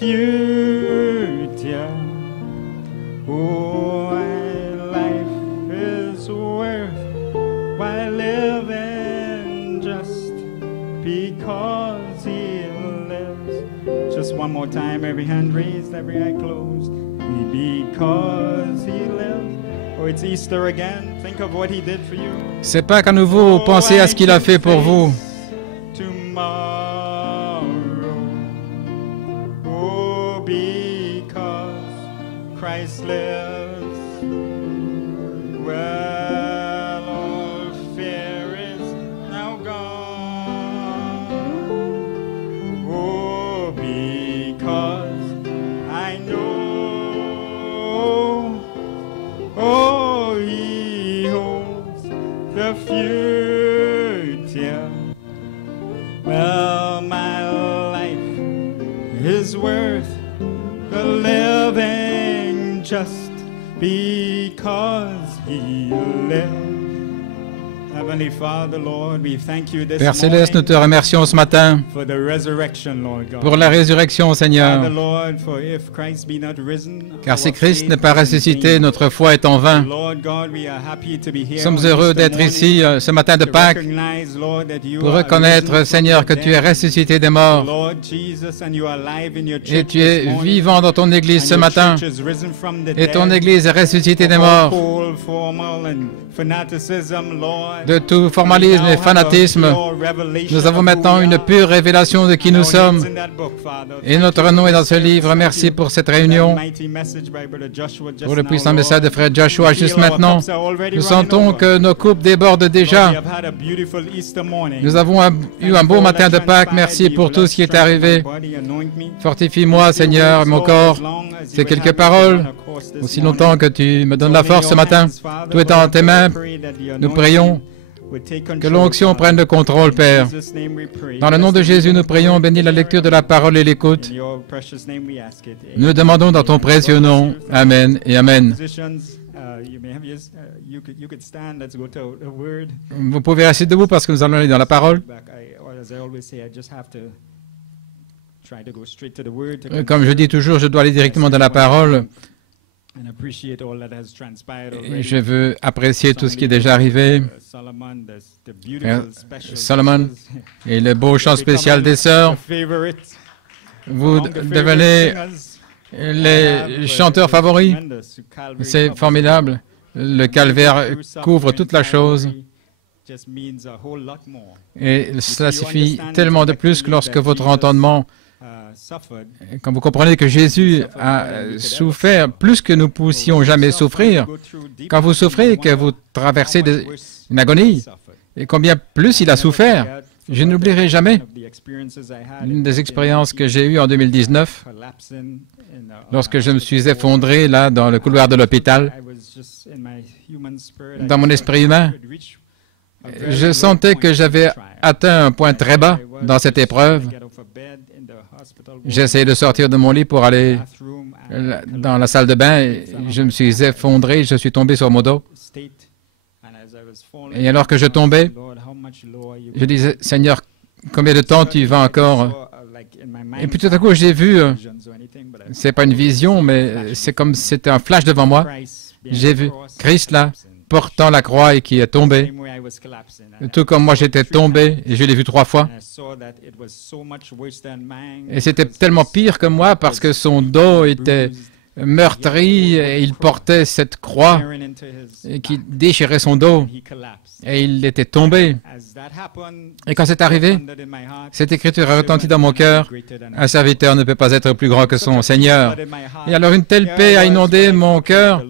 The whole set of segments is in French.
future. Oh, my life is worth while living just because He lives. Just one more time, every hand raised, every eye closed. Because He lives. Oh, it's Easter again. Think of what He did for you. C'est Pâques à nouveau, pensez à ce qu'il a fait pour vous. Tomorrow. Oh, because Christ lives. Well, all fear is now gone. Oh, because I know. Oh, He holds the future. Well, my life is worth the living just because He lives. Heavenly Father, Lord, we thank you this Père Céleste, nous te morning remercions ce matin for the resurrection, Lord God. pour la résurrection, Seigneur. Father, Lord, for if Christ be not risen, Car si our Christ faith n'est pas is in ressuscité, vain. notre foi est en vain. Lord God, we are happy to be here Nous sommes on heureux Easter d'être ici morning ce matin de to Pâques recognize, Lord, that you pour are reconnaître, risen Seigneur, que from the tu es dead. ressuscité des morts Lord Jesus, and you are alive in your et church tu es this morning, vivant dans ton Église and ce your matin church is risen from the et ton dead. Église est ressuscitée des For all morts cold, formal, and fanaticism, Lord. de tout We formalisme now et have a fanatisme. pure revelation Nous avons of who maintenant we une are. pure révélation de qui And nous our names sommes in that book, Father. et Thank notre you nom for est dans this ce service. livre. Thank Merci you pour cette for that réunion, mighty message by Brother Joshua just pour le now, puissant Lord. message de frère Joshua We feel juste our maintenant. cups are already Nous running sentons over. que nos coupes débordent Lord, we déjà. have had a beautiful Easter morning. Nous avons eu un beau matin de Pâques. Merci pour tout ce qui est arrivé. Fortifie-moi, Seigneur, mon corps. Ces quelques paroles, aussi longtemps que tu me donnes la force ce matin. Tout est dans tes mains. Nous prions que l'onction prenne le contrôle, Père. Dans le nom de Jésus, nous prions, bénis la lecture de la parole et l'écoute. Nous le demandons dans ton précieux nom. Amen et Amen. Vous pouvez rester debout parce que nous allons aller dans la parole. Comme je dis toujours, je dois aller directement dans la parole. Et je veux apprécier tout ce qui est déjà arrivé. Salomon et le beau chant spécial des sœurs. Vous devenez les chanteurs favoris. C'est formidable. Le calvaire couvre toute la chose. Et cela suffit tellement de plus que lorsque votre entendement, quand vous comprenez que Jésus a souffert plus que nous puissions jamais souffrir, quand vous souffrez, que vous traversez une agonie, et combien plus il a souffert, je n'oublierai jamais une des expériences que j'ai eues en 2019, lorsque je me suis effondré là dans le couloir de l'hôpital. Dans mon esprit humain, je sentais que j'avais atteint un point très bas dans cette épreuve. J'ai essayé de sortir de mon lit pour aller dans la salle de bain et je me suis effondré, je suis tombé sur mon dos. Et alors que je tombais, je disais, Seigneur, combien de temps tu vas encore? Et puis tout à coup, j'ai vu, c'est pas une vision, mais c'est comme si c'était un flash devant moi. J'ai vu Christ là, portant la croix et qui est tombé. Tout comme moi j'étais tombé, et je l'ai vu 3 fois. Et c'était tellement pire que moi parce que son dos était meurtri et il portait cette croix qui déchirait son dos et il était tombé. Et quand c'est arrivé, cette écriture a retenti dans mon cœur. Un serviteur ne peut pas être plus grand que son Seigneur. Et alors une telle paix a inondé mon cœur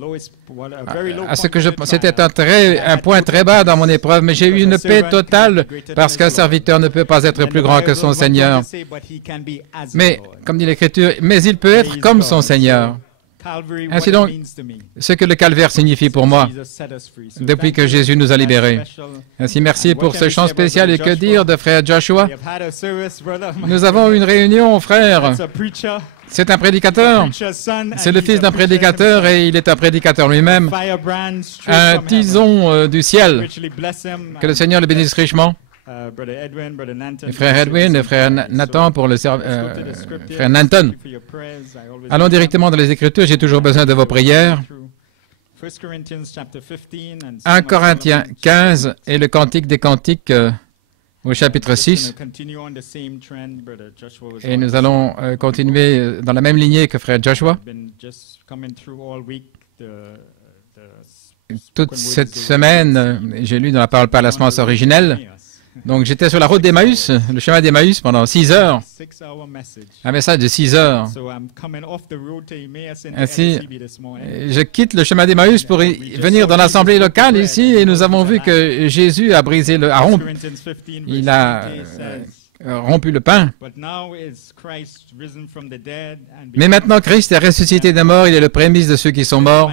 à ce que c'était un point très bas dans mon épreuve, mais j'ai eu une paix totale parce qu'un serviteur ne peut pas être plus grand que son Seigneur. Mais, comme dit l'Écriture, mais il peut être comme son Seigneur. Ainsi donc, ce que le calvaire signifie pour moi, depuis que Jésus nous a libérés. Ainsi, merci pour ce chant spécial et que dire de frère Joshua. Nous avons une réunion, frère. C'est un prédicateur. C'est le fils d'un prédicateur et il est un prédicateur lui-même. Un tison du ciel. Que le Seigneur le bénisse richement. le frère Edwin, le frère Nathan pour le frère Nanton. Allons directement dans les Écritures, j'ai toujours besoin de vos prières. 1 Corinthiens 15 et le Cantique des Cantiques au chapitre 6. Et nous allons continuer dans la même lignée que frère Joshua. Toute cette semaine, j'ai lu dans la parole par la semence originelle. Donc j'étais sur la route d'Emmaüs, le chemin d'Emmaüs pendant 6 heures. Un message de 6 heures. Ainsi, je quitte le chemin d'Emmaüs pour venir dans l'assemblée locale ici et nous avons vu que Jésus a brisé il a rompu le pain. Mais maintenant Christ est ressuscité des morts, il est le prémisse de ceux qui sont morts.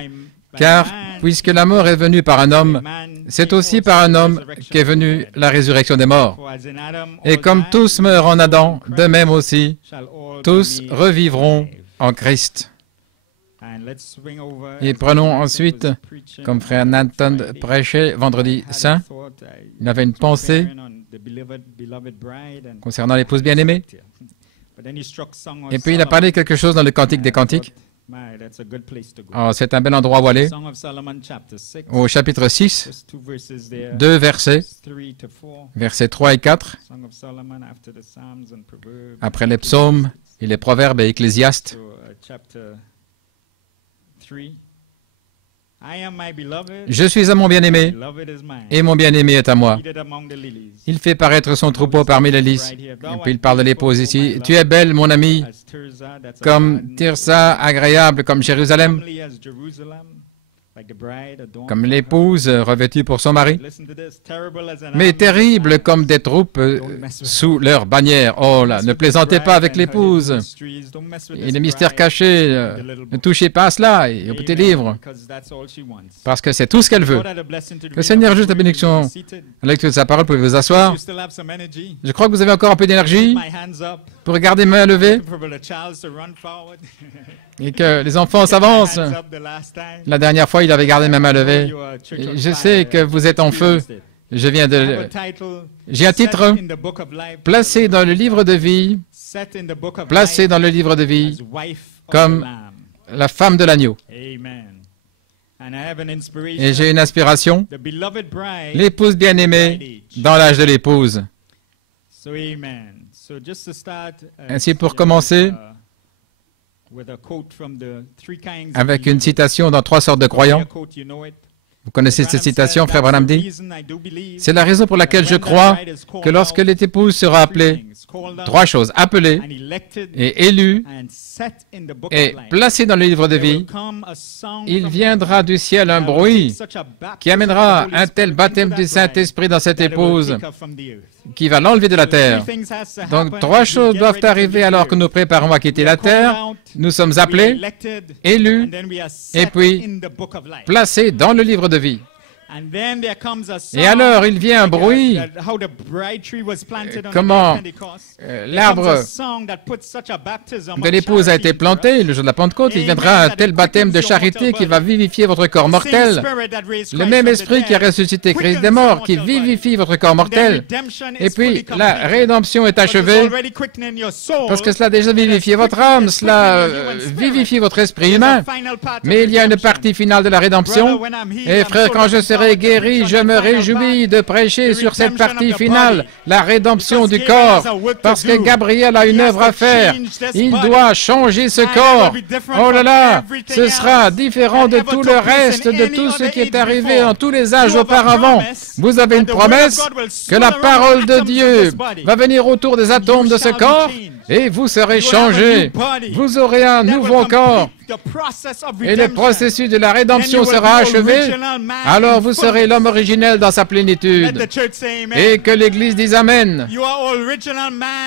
Car, puisque la mort est venue par un homme, c'est aussi par un homme qu'est venue la résurrection des morts. Et comme tous meurent en Adam, de même aussi, tous revivront en Christ. Et prenons ensuite, comme frère Nathan prêchait vendredi saint, il avait une pensée concernant l'épouse bien-aimée. Et puis il a parlé quelque chose dans le Cantique des Cantiques. Oh, c'est un bel endroit où aller. Au chapitre 6, 2 versets, versets 3 et 4, après les psaumes et les proverbes et Ecclésiastes. Je suis à mon bien-aimé, et mon bien-aimé est à moi. Il fait paraître son troupeau parmi les lys. Et puis il parle de l'épouse ici. Tu es belle, mon ami, comme Tirsa, agréable comme Jérusalem, comme l'épouse revêtue pour son mari, mais terrible comme des troupes sous leur bannière. Oh là, ne plaisantez pas avec l'épouse. Et les mystères cachés, ne touchez pas à cela et au petit livre, parce que c'est tout ce qu'elle veut. Que le Seigneur ajoute la bénédiction à la lecture de sa parole. Pouvez vous asseoir. Je crois que vous avez encore un peu d'énergie pour garder main levée et que les enfants s'avancent. La dernière fois, il avait gardé ma main levée. Et je sais que vous êtes en feu. J'ai un titre, placé dans le livre de vie, placé dans le livre de vie, comme la femme de l'agneau. Et j'ai une inspiration, l'épouse bien-aimée dans l'âge de l'épouse. Ainsi, pour commencer, avec une citation dans 3 sortes de croyants. Vous connaissez cette citation, frère Branham dit? C'est la raison pour laquelle je crois que lorsque l'épouse sera appelée, 3 choses, appelée et élue et placée dans le livre de vie, il viendra du ciel un bruit qui amènera un tel baptême du Saint-Esprit dans cette épouse qui va l'enlever de la terre. Donc 3 choses doivent arriver alors que nous préparons à quitter la terre. Nous sommes appelés, élus, et puis placés dans le livre de vie. Et alors, il vient un bruit, comment l'arbre de l'épouse a été planté le jour de la Pentecôte. Il viendra un tel baptême de charité qui va vivifier votre corps mortel. Le même esprit qui a ressuscité Christ des morts, qui vivifie votre corps mortel. Et puis, la rédemption est achevée, parce que cela a déjà vivifié votre âme, cela vivifie votre esprit humain. Mais il y a une partie finale de la rédemption. Et frère, quand je serai guéri, je me réjouis de prêcher sur cette partie finale, la rédemption du corps, parce que Gabriel a une œuvre à faire. Il doit changer ce corps. Oh là là, ce sera différent de tout le reste, de tout ce qui est arrivé en tous les âges auparavant. Vous avez une promesse que la parole de Dieu va venir autour des atomes de ce corps et vous serez changés. Vous aurez un nouveau corps. Et le processus de la rédemption sera achevé, alors vous serez l'homme originel dans sa plénitude. Et que l'Église dise Amen.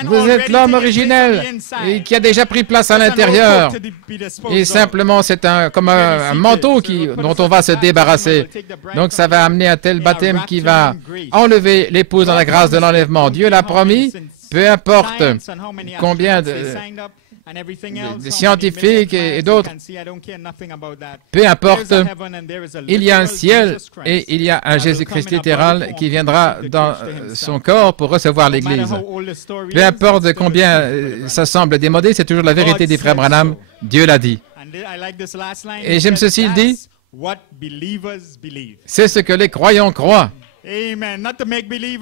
Vous êtes l'homme originel et qui a déjà pris place à l'intérieur. Et simplement, c'est comme un manteau dont on va se débarrasser. Donc ça va amener un tel baptême qui va enlever l'épouse dans la grâce de l'enlèvement. Dieu l'a promis. Peu importe combien de scientifiques et d'autres, peu importe, il y a un ciel et il y a un Jésus-Christ littéral qui viendra dans son corps pour recevoir l'Église. Peu importe combien ça semble démodé, c'est toujours la vérité des frères Branham. Dieu l'a dit. Et j'aime ceci, il dit, c'est ce que les croyants croient.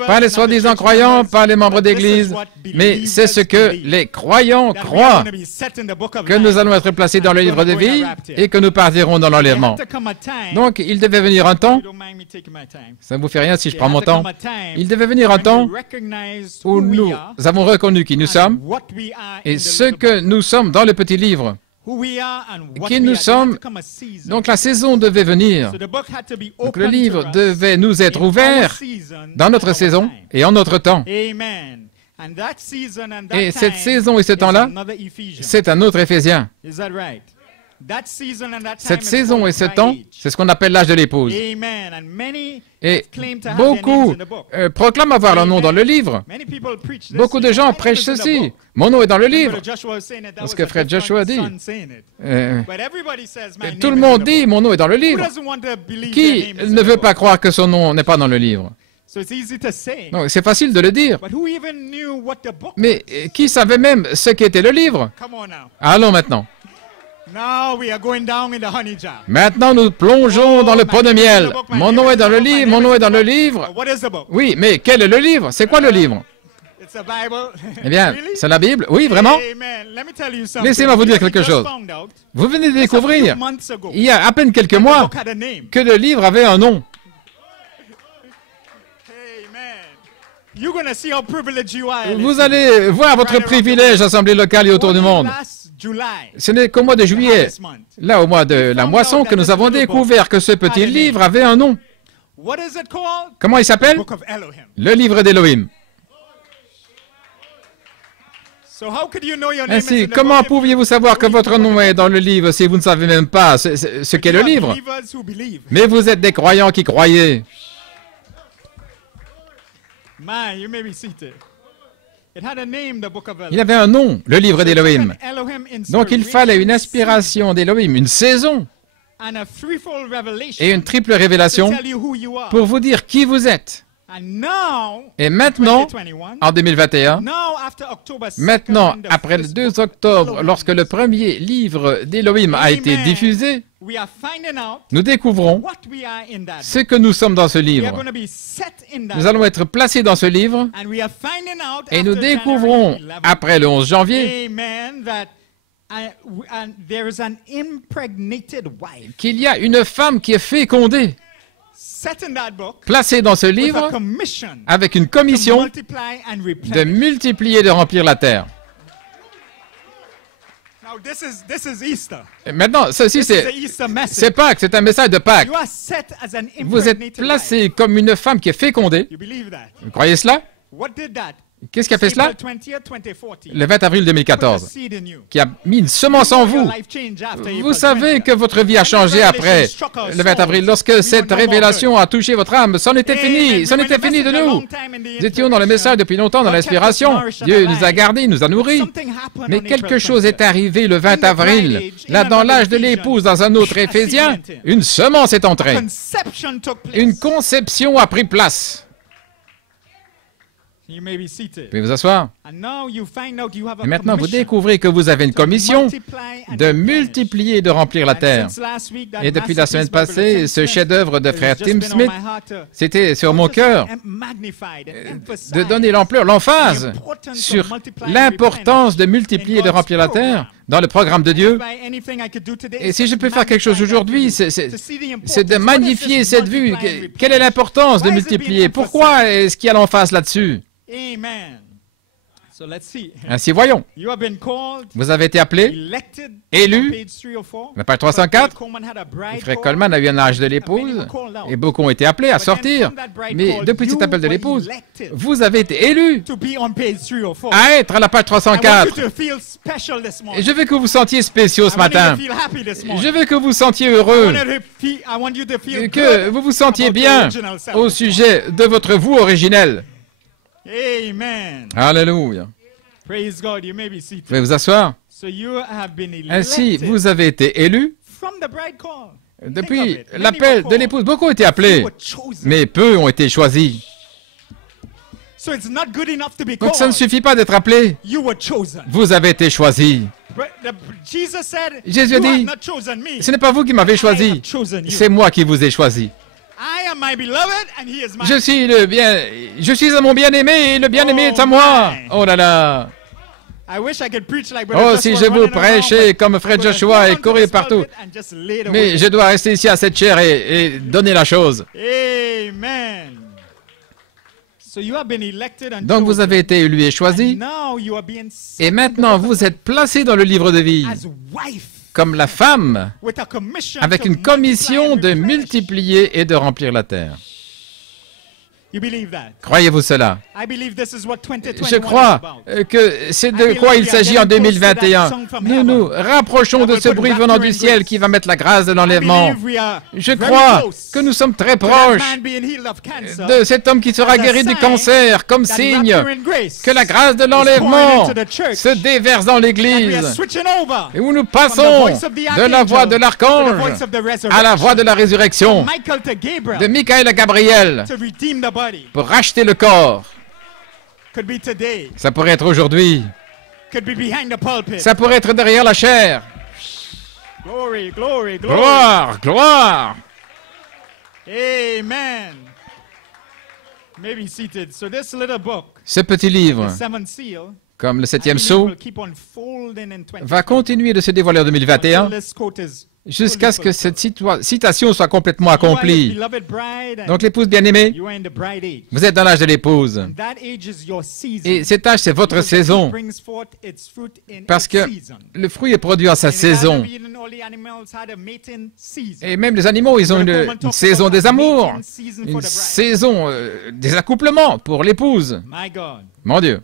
Pas les soi-disant croyants, pas les membres d'église, mais c'est ce que les croyants croient, que nous allons être placés dans le livre de vie et que nous partirons dans l'enlèvement. Donc, il devait venir un temps, ça ne vous fait rien si je prends mon temps, il devait venir un temps où nous avons reconnu qui nous sommes et ce que nous sommes dans le petit livre. Qui nous sommes. Donc la saison devait venir. Donc le livre devait nous être ouvert dans notre saison et en notre temps. Et cette saison et ce temps-là, c'est un autre Éphésien. Cette saison et ce temps, c'est ce qu'on appelle l'âge de l'épouse. Et beaucoup proclament avoir leur nom dans le livre. Beaucoup de gens prêchent ceci. Mon nom est dans le livre. Ce que frère Joshua dit. Tout le monde dit, mon nom est dans le livre. Qui ne veut pas croire que son nom n'est pas dans le livre? C'est facile de le dire. Mais qui savait même ce qu'était le livre? Allons maintenant. Maintenant, nous plongeons dans le pot de miel. Mon nom est dans le livre, mon nom est dans le livre. Oui, mais quel est le livre? C'est quoi le livre? Eh bien, c'est la Bible. Oui, vraiment? Laissez-moi vous dire quelque chose. Vous venez de découvrir, il y a à peine quelques mois, que le livre avait un nom. Vous allez voir votre privilège, assemblée locale et autour du monde. Ce n'est qu'au mois de juillet, là au mois de la moisson, que nous avons découvert que ce petit livre avait un nom. Comment il s'appelle? Le livre d'Élohim. Ainsi, comment pouviez-vous savoir que votre nom est dans le livre si vous ne savez même pas ce qu'est le livre? Mais vous êtes des croyants qui croyaient. Il avait un nom, le livre d'Élohim. Donc il fallait une inspiration d'Élohim, une saison et une triple révélation pour vous dire qui vous êtes. Et maintenant, en 2021, maintenant, après le 2 octobre, lorsque le premier livre d'Élohim a été diffusé, nous découvrons ce que nous sommes dans ce livre. Nous allons être placés dans ce livre et nous découvrons, après le 11 janvier, qu'il y a une femme qui est fécondée, placée dans ce livre avec une commission de multiplier et de remplir la terre. Et maintenant, ceci c'est Pâques, c'est un message de Pâques. Vous êtes placé comme une femme qui est fécondée. Vous croyez cela? Qu'est-ce qui a fait cela? Le 20 avril 2014, qui a mis une semence en vous. Vous savez que votre vie a changé après le 20 avril. Lorsque cette révélation a touché votre âme, c'en était fini. C'en était fini de nous. Nous étions dans le message depuis longtemps, dans l'inspiration. Dieu nous a gardés, nous a nourris. Mais quelque chose est arrivé le 20 avril. Là, dans l'âge de l'épouse, dans un autre Éphésien, une semence est entrée. Une conception a pris place. Vous pouvez vous asseoir. Et maintenant, vous découvrez que vous avez une commission de multiplier et de remplir la terre. Et depuis la semaine passée, ce chef-d'œuvre de frère Tim Smith, c'était sur mon cœur de donner l'ampleur, l'emphase sur l'importance de multiplier et de remplir la terre dans le programme de Dieu. Et si je peux faire quelque chose aujourd'hui, c'est de magnifier cette vue. Quelle est l'importance de multiplier? Pourquoi est-ce qu'il y a l'emphase là-dessus? Ainsi, voyons. Vous avez été appelé, élu. La page 304. Frère Coleman a eu un âge de l'épouse et beaucoup ont été appelés à sortir. Mais depuis cet appel de l'épouse, vous avez été élu à être à la page 304. Et je veux que vous sentiez spéciaux ce matin. Je veux que vous sentiez heureux. Que vous vous sentiez bien au sujet de votre vous originel. Amen. Alléluia. Praise God. You may be Vous seated. pouvez vous asseoir. So you have been Ainsi, elected vous avez été élus from the bride call. Think of depuis it. Many l'appel were de called. l'épouse. Beaucoup ont été Few appelés, were chosen. mais peu ont été choisis. So it's not good enough to be Donc ça ne called. suffit pas d'être appelé. You were chosen. Vous avez été choisis. Jesus said, Jésus you dit, have not chosen me. Ce n'est pas vous qui m'avez I choisi, have chosen you. c'est moi qui vous ai choisi. I am my beloved and he is mine. Je suis à mon bien-aimé et le bien-aimé est à moi. my. Oh là là. I wish I could preach like Brother Oh, Joshua si je vous running around, prêchais but comme frère I'm gonna Joshua hold et on to courir this partout. pulpit and just lay it Mais away. je dois rester ici à cette chaire et donner la chose. Amen. So you have been elected and Donc vous chosen. avez été élu et choisi. And now you are being set Et maintenant vous êtes placé dans le livre de vie as wife comme la femme with a commission avec to une multiply commission and de replenish. multiplier et de remplir la terre. You believe that? Croyez-vous cela? I believe this is what 2021 Je crois is about. que c'est de quoi il s'agit en 2021. Nous nous rapprochons de ce bruit venant du ciel qui va mettre la grâce de I l'enlèvement. believe we are Je very crois close que nous sommes très to that proches man being healed of cancer, de cet homme qui sera guéri du cancer comme that signe rapture in grace que la grâce de is l'enlèvement pouring into the church, se déverse dans and we are l'Église switching over et où nous from the passons voice of the de la voix de archangel to the l'archange voice of the à la voix de la résurrection, Michael to Gabriel de Michael à Gabriel, to redeem the body. pour racheter le corps. Could be today, Ça pourrait être aujourd'hui, could be behind the pulpit. ça pourrait être derrière la chair. Glory, glory, glory. Gloire, gloire. Amen. May be seated. So this little book, Ce petit livre, the seventh seal, comme le I septième believe sceau, will keep on folding in 20. va continuer de se dévoiler en 2021 Until this quote is jusqu'à ce que fully cette citation soit complètement fulfilled. You are accomplie. his beloved bride, and Donc l'épouse bien-aimée, you are in the bride age. vous êtes dans l'âge de l'épouse. That age is your season. Et cet âge, c'est votre Because the saison. tree brings forth its fruit in Parce its que season. le fruit est produit en sa And in Adam, saison. Eve, and all the animals had a mating season. Et même les animaux, ils ont une saison des amours, Mating season for une the bride. saison des accouplements pour l'épouse. My God. Mon Dieu.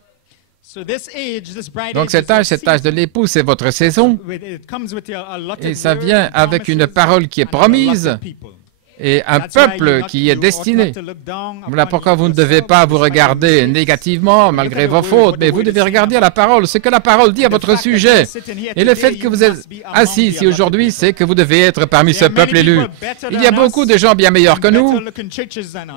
So this age, this bride Donc age cet is your âge de season. l'épouse, c'est votre saison. It comes with a lot Et of ça word vient and avec une promises parole qui est and a lot promise of people. et un That's why peuple you're not- qui est you ought destiné. not to look down Voilà upon pourquoi vous ne devez yourself pas vous despite regarder your mistakes. négativement malgré vos fautes, mais vous devez regarder à la parole, ce que la parole dit à votre sujet. Et le fait que vous êtes assis ici aujourd'hui, c'est que vous devez être parmi ce peuple élu. Il y a beaucoup de gens bien meilleurs que nous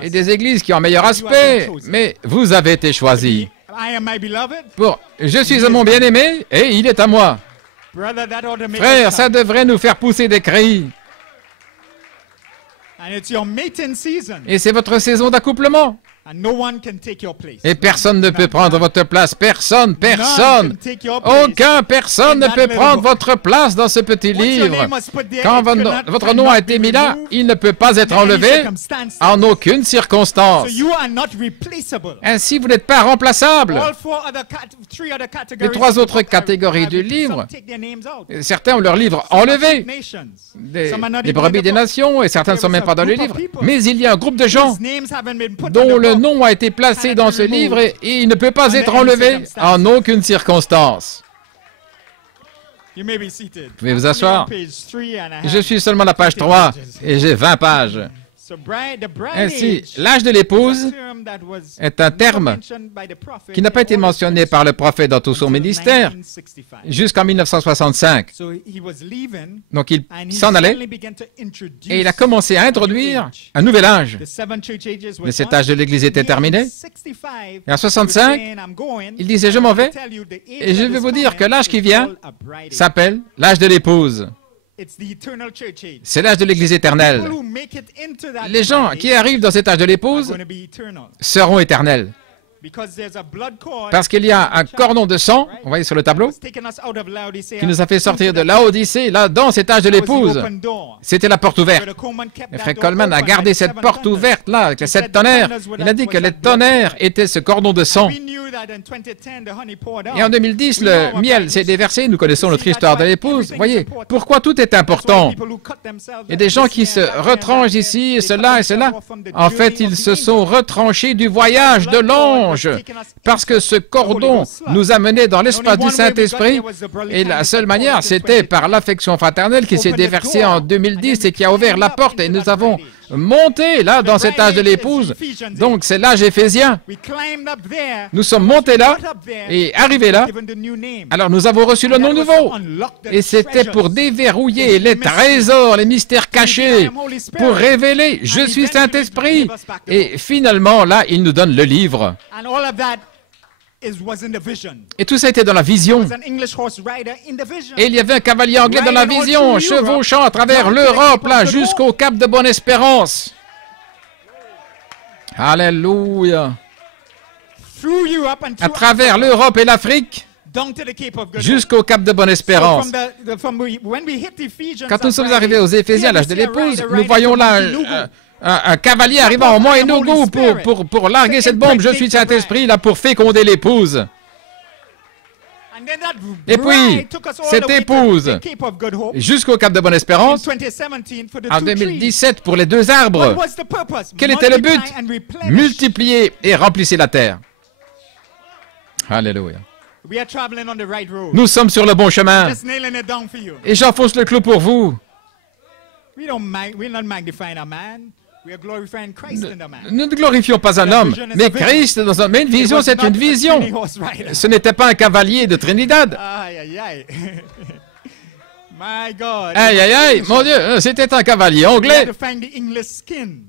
et des églises qui ont un meilleur aspect, mais vous avez été choisis. I am my beloved. Pour je suis à mon bien-aimé et il est à moi. Brother, that ought to make Frère, us ça shout. devrait nous faire pousser des cris. And it's your mating season. Et c'est votre saison d'accouplement. And no one can take your place. Et personne ne peut prendre votre place. Personne, None personne. can take your place. Personne ne peut prendre votre place dans ce petit Once your livre. name was put there, Quand it could not- votre could nom not a be été mis là, removed il ne peut pas être in any enlevé circumstance. en aucune circonstance. So you are not replaceable. Ainsi, vous n'êtes pas remplaçable. All three other categories trois of the autres book catégories have du some livre, take their names out. Certains ont leur livre Some are enlevé, nations. des Some are not des even in brebis the des book. nations, et certains ne sont même pas dans le livre. Mais il y a un groupe de gens Whose names haven't been put on dont the le book. nom a été placé dans ce livre et il ne peut pas Under être any enlevé circumstance. en aucune circonstance. You may be seated. Vous pouvez vous I'm asseoir. on page 3 and I Je have- suis seulement à la page 3 et j'ai 20 pages. So the bride Ainsi, age l'âge de is a l'épouse term that was est un never terme mentioned by the prophet qui n'a pas in été all his mentionné par le prophète dans tout son until ministère 1965. jusqu'en 1965. So he was leaving Donc il and he s'en allait suddenly began to introduce et il a commencé à a new introduire age. un nouvel âge. The seven church ages Mais was cet one. âge de l'Église était And in terminé. 65, Et en he was 65, saying, "I'm going, il disait, je m'en vais, to tell you the age et je that vais is vous dire que coming l'âge qui is vient called a bride age. s'appelle l'âge de l'épouse. It's the eternal church age. C'est l'âge de l'Église People éternelle. who make it into that Les gens bride qui age arrivent dans cet âge de are l'épouse going to be eternal. seront éternels. Because there's a blood cord Parce qu'il y a un cordon de sang, on voit sur le tableau, that's taken us out of Laodicea qui nous a fait sortir de into Laodicée, là, dans cet âge de that was the l'épouse. open door. C'était la porte ouverte. Brother Coleman kept Le that frère door Coleman a open gardé like cette seven porte thunders. ouverte là, avec He les said 7 the tonnerres. thunders were Il a dit that- que was les that blood tonnerres cord. étaient ce cordon de sang. We knew that in 2010 the honey poured out. Et en 2010, We know le our miel bride s'est is- déversé. Nous connaissons notre See, histoire that's de why l'épouse. everything is Voyez, important. pourquoi tout est That's why important. people who cut themselves Il y a des gens qui se retranchent ici, et cela et cela. En fait, ils se sont retranchés du voyage de l'ange. Parce que ce cordon nous a menés dans l'espace du Saint-Esprit. Et la seule manière, c'était par l'affection fraternelle qui s'est déversée en 2010 et qui a ouvert la porte. Et nous avons monter là dans cet âge de l'épouse. Donc c'est l'âge éphésien. Nous sommes montés là et arrivés là. Alors nous avons reçu le nom nouveau. Et c'était pour déverrouiller les trésors, les mystères cachés, pour révéler « Je suis Saint-Esprit ». Et finalement là, il nous donne le livre. Et tout ça était dans la vision. Et il y avait un cavalier anglais dans la vision, chevauchant à travers l'Europe, là, jusqu'au Cap de Bonne-Espérance. Alléluia. À travers l'Europe et l'Afrique, jusqu'au Cap de Bonne-Espérance. Quand nous sommes arrivés aux Éphésiens, à l'âge de l'épouse, nous voyons là un cavalier arrivant au Moyen-Nogo pour larguer cette bombe. Je suis Saint-Esprit là pour féconder l'épouse. Et puis, cette épouse, jusqu'au Cap de Bonne-Espérance, en 2017, pour les deux arbres, quel était le but? Multiplier et remplissez la terre. Alléluia. Nous sommes sur le bon chemin. Et j'enfonce le clou pour vous. Nous ne glorifions pas un homme, mais Christ dans un... Mais une vision, c'est une vision. Ce n'était pas un cavalier de Trinidad. Aïe, aïe, aïe, mon Dieu, c'était un cavalier anglais.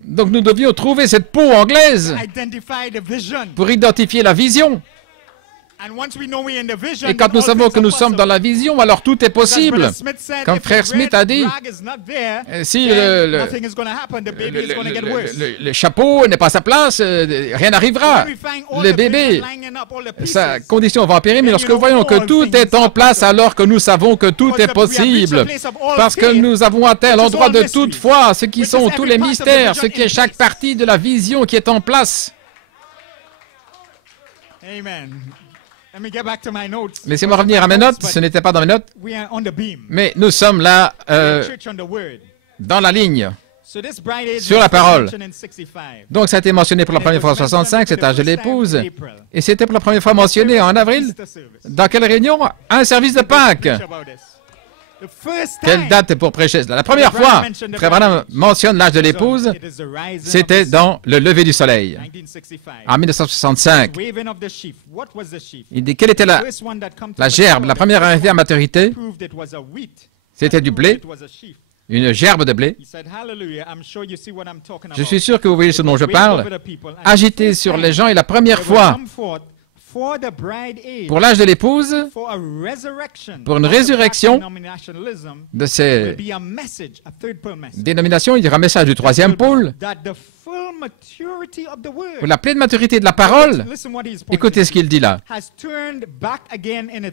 Donc nous devions trouver cette peau anglaise pour identifier la vision. Et quand nous savons que nous sommes dans la vision, alors tout est possible. Comme frère Smith a dit, si le chapeau n'est pas à sa place, rien n'arrivera. Le bébé, sa condition va empirer, mais lorsque nous voyons que tout est en place, alors que nous savons que tout est possible, parce que nous avons atteint l'endroit de toute foi, ce qui sont tous les mystères, ce qui est chaque partie de la vision qui est en place. Amen. Laissez-moi revenir à mes notes, ce n'était pas dans mes notes, mais nous sommes là dans la ligne, sur la parole. Donc ça a été mentionné pour la première fois en 65, cet âge de l'épouse, et c'était pour la première fois mentionné en avril. Dans quelle réunion? Un service de Pâques. Quelle date est pour prêcher? La première fois, Frère Branham mentionne l'âge de l'épouse, c'était dans le lever du soleil, en 1965. Il dit, quelle était la gerbe? La première arrivée à maturité, c'était du blé, une gerbe de blé. Je suis sûr que vous voyez ce dont je parle. Agité sur les gens, et la première fois, pour l'âge de l'épouse, pour une résurrection de ces dénominations, il y aura un message du troisième pôle, pour la pleine maturité de la parole. Écoutez ce qu'il dit là.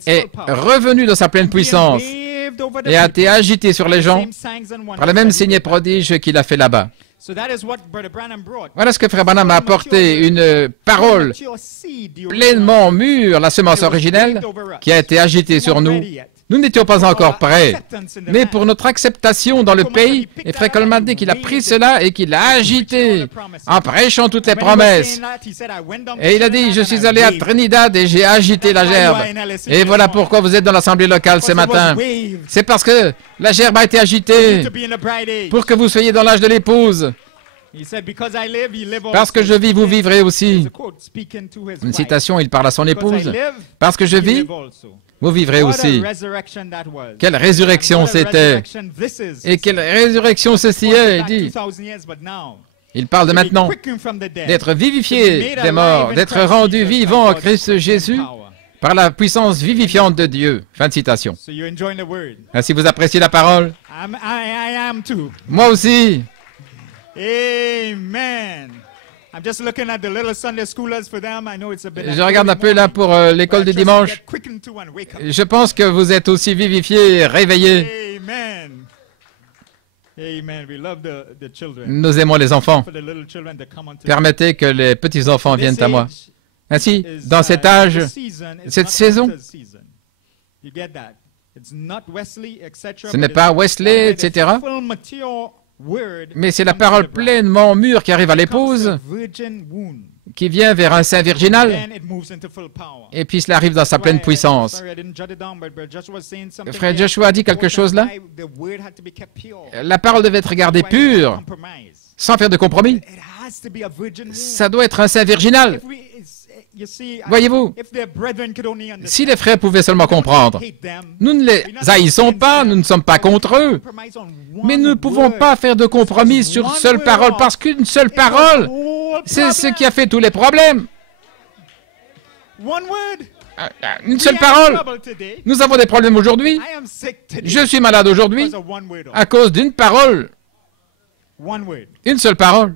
Est revenu dans sa pleine puissance et a été agité sur les gens par le même signe et prodige qu'il a fait là-bas. Voilà ce que Frère Branham a apporté, une parole pleinement mûre, la semence originelle, qui a été agitée sur nous. Nous n'étions pas encore prêts, mais pour notre acceptation dans le pays, et Frère Coleman dit qu'il a pris cela et qu'il l'a agité en prêchant toutes les promesses. Et il a dit, je suis allé à Trinidad et j'ai agité la gerbe. Et voilà pourquoi vous êtes dans l'assemblée locale ce matin. C'est parce que la gerbe a été agitée pour que vous soyez dans l'âge de l'épouse. Parce que je vis, vous vivrez aussi. Une citation, il parle à son épouse. Parce que je vis, vous vivrez aussi. Quelle résurrection c'était. Et quelle résurrection ceci est, il dit. Il parle de maintenant, d'être vivifié des morts, d'être rendu vivant en Christ Jésus par la puissance vivifiante de Dieu. Fin de citation. Si vous appréciez la parole, moi aussi. Amen. Je regarde un peu là pour l'école du dimanche. Je pense que vous êtes aussi vivifiés, réveillés. Nous aimons les enfants. Permettez que les petits-enfants viennent à moi. Ainsi, dans cet âge, cette saison, ce n'est pas Wesley, etc., mais c'est la parole pleinement mûre qui arrive à l'épouse, qui vient vers un sein virginal, et puis cela arrive dans sa pleine puissance. Frère Joshua a dit quelque chose là. La parole devait être gardée pure. sans faire de compromis. It has to be a virgin womb. Ça doit être un sein virginal. You see, Voyez-vous, if their brethren could only understand, si les frères pouvaient seulement comprendre, hate them, nous ne les haïssons pas, nous ne sommes pas contre eux, compromise on mais one nous ne pouvons word. pas faire de compromis sur une seule parole, parce qu'une seule parole, c'est ce qui a fait tous les problèmes. One word. Une We seule are in parole. trouble today. Nous avons des problèmes aujourd'hui. I am sick today Je suis malade aujourd'hui because of one word. à cause d'une parole. One word. Une seule parole.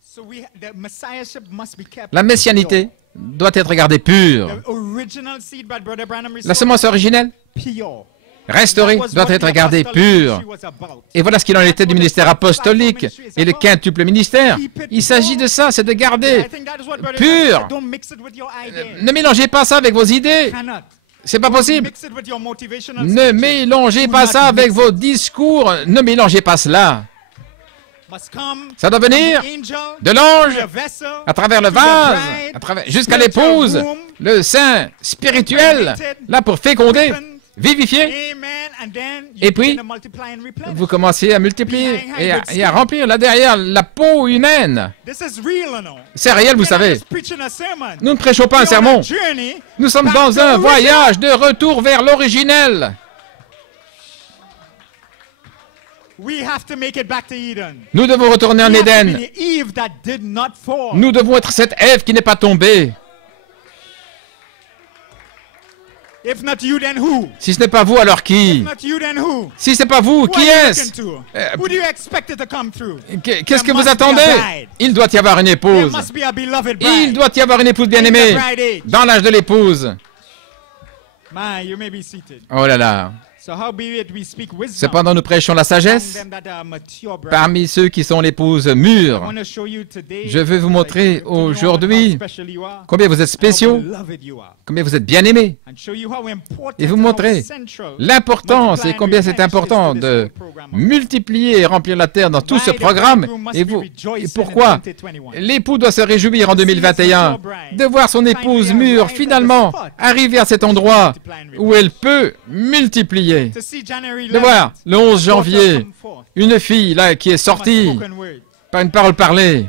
So the messiahship must be kept La messianité doit être gardée pure. pure. The original seed by Brother Branham La restored, semence originelle, pure. restaurée, That was doit what être the gardée apostolic pure. ministry was about. Et voilà ce qu'il en était du ministère apostolique et le quintuple ministère. Il s'agit de ça, c'est de garder I think that is what Brother pure. Branham said. Don't mix it with your idea. Ne mélangez pas ça avec vos idées. Cannot. C'est pas possible. Mix it with your motivational Ne speeches. mélangez Do pas not ça avec mix vos it. discours. Ne mélangez pas cela. Must come Ça doit from the venir angel, de l'ange, to the vessel, à travers le to the vase, bride, jusqu'à spiritual l'épouse, womb, le sein spirituel, là pour féconder, vivifier. Amen. And then you Et puis, begin to multiply and replenish. vous commencez à multiplier et à remplir là derrière la peau humaine. This is real, you know. C'est réel, vous We're not savez. just preaching a sermon. Nous ne prêchons pas un We're on a sermon. journey Nous sommes back dans to un original. voyage de retour vers l'originel. We have to make it back to Eden. Nous devons retourner en We have to Éden. be the Eve that did not fall. Nous devons être cette Ève qui n'est pas tombée. If not you, then who? Si ce n'est pas vous, alors qui? If not you, then who? Si ce n'est pas vous, Who qui are you est-ce? looking to? Euh, Who do you expect it to come through? Qu'est-ce que There vous must be a attendez? bride. Il doit y avoir une There épouse. must be a beloved Il bride. doit y avoir une épouse bien-aimée In the bride age. dans l'âge de l'épouse. Man, you may be seated. Oh là là. So how be it we speak wisdom Cependant, nous prêchons la among sagesse them that are mature brides. parmi ceux qui sont l'épouse I mûre. want to show you today, Je veux vous montrer to know aujourd'hui how special you are, combien vous êtes how spéciaux, beloved you are, combien vous êtes bien-aimés, and show you how important et vous and how montrer central l'importance multiply et and combien c'est replenish is to important this de whole program. multiplier et remplir la terre dans tout ce Why the programme. bridegroom must Et, be vous, rejoicing et pourquoi in 2021. l'époux doit se réjouir en 2021 de voir son épouse mûre finalement arriver à cet endroit où elle peut multiplier. To see January De voir 11th, le 11 daughter janvier come forth une fille là qui est from a sortie spoken word, par une parole parlée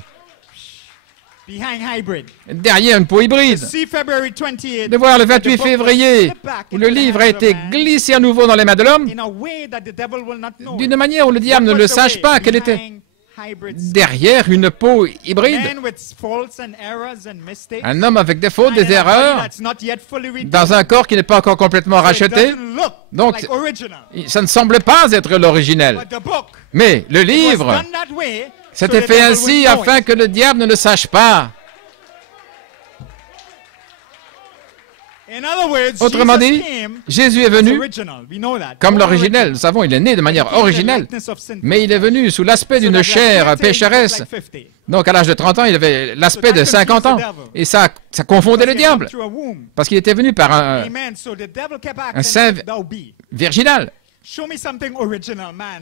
behind hybrid. derrière une peau To hybride. see February 28th, De voir le the 28 book was février slipped back où into le the livre a hands été of man glissé à nouveau dans les mains de l'homme in a way that the devil will not know. d'une manière où le diable ne What le was the sache way? pas qu'elle était Behind hybrid skin. derrière une peau hybride. Men with faults and errors and mistakes. Un homme avec des fautes, And des a body erreurs, that's not yet fully redeemed. dans un corps qui n'est pas encore complètement So it racheté. doesn't look Donc, like original. ça ne semble pas être l'originel. But the book Mais le was livre, done that way so c'était the fait devil ainsi wouldn't know afin it. que le diable ne le sache pas. In other words, Autrement Jesus dit, came Jésus est as venu original. We know that. comme Born l'originel. original. Nous savons, il est né de He manière came in the originelle. likeness of sinful Mais il est venu sous l'aspect flesh. So d'une that chair at 30, he looked pécheresse. like 50. Donc à l'âge de 30 ans, il avait l'aspect de 50 ans. Et ça confondait le Because he came diable. through a womb. Parce qu'il était venu par un Amen. So the devil kept un asking, saint if thou be. virginal. Show me something original, man.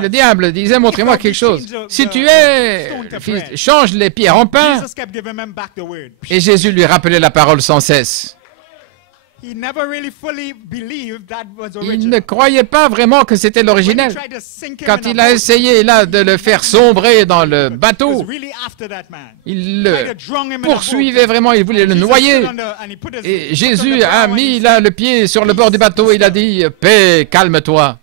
Le diable disait, montrez-moi quelque chose. Si tu es, fils, change les pierres en pain. Jesus kept giving him back the word. Et Jésus lui rappelait la parole sans cesse. He never really fully believed that was Il original. ne croyait pas vraiment que c'était When he l'original. tried to sink him Quand in il a a boat, essayé là de le faire sombrer dans le he was bateau, really after that man. il Tried le to drown him in a poursuivait boat. vraiment, il voulait le Jesus noyer. stood on the- and he put his Et foot on Jésus the a ground and mis he là said, le pied sur le bord du bateau, il a dit, paix, calme-toi.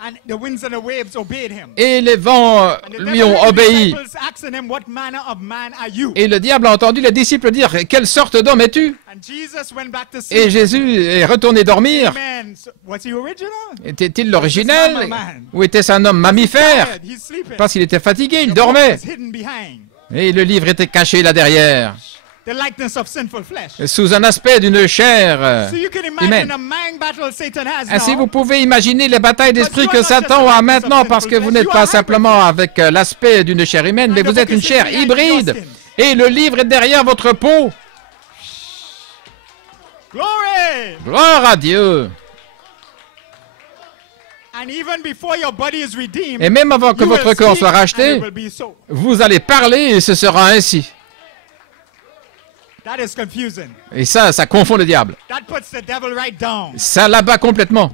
and the winds and the waves obeyed him. Et les vents And the lui devil ont and the obéi. disciples asking him, what manner of man are you? Et le diable a entendu les disciples dire, quelle sorte d'homme es-tu? And Jesus went back to Et sleep. Jésus est retourné dormir. Amen. So, was he original? Était-il l'originel ou était-ce un homme mammifère? Tired. He's sleeping. Parce qu'il était fatigué, il The book dormait. was hidden behind. Et le livre était caché là derrière, The likeness of sinful flesh. sous un aspect d'une chair So you can humaine. imagine a mind battle Satan has Ainsi, now. vous pouvez imaginer les batailles d'esprit que Satan a maintenant parce que vous n'êtes pas simplement avec l'aspect d'une chair humaine, mais vous êtes une chair hybride. Et le livre est derrière votre peau. Glory! Gloire à Dieu. And even before your body is redeemed, Et même avant que you will votre corps speak soit and racheté, it will be so. vous allez parler et ce sera ainsi. That is confusing. Et ça confond le diable. That puts the devil right down. Ça l'abat complètement.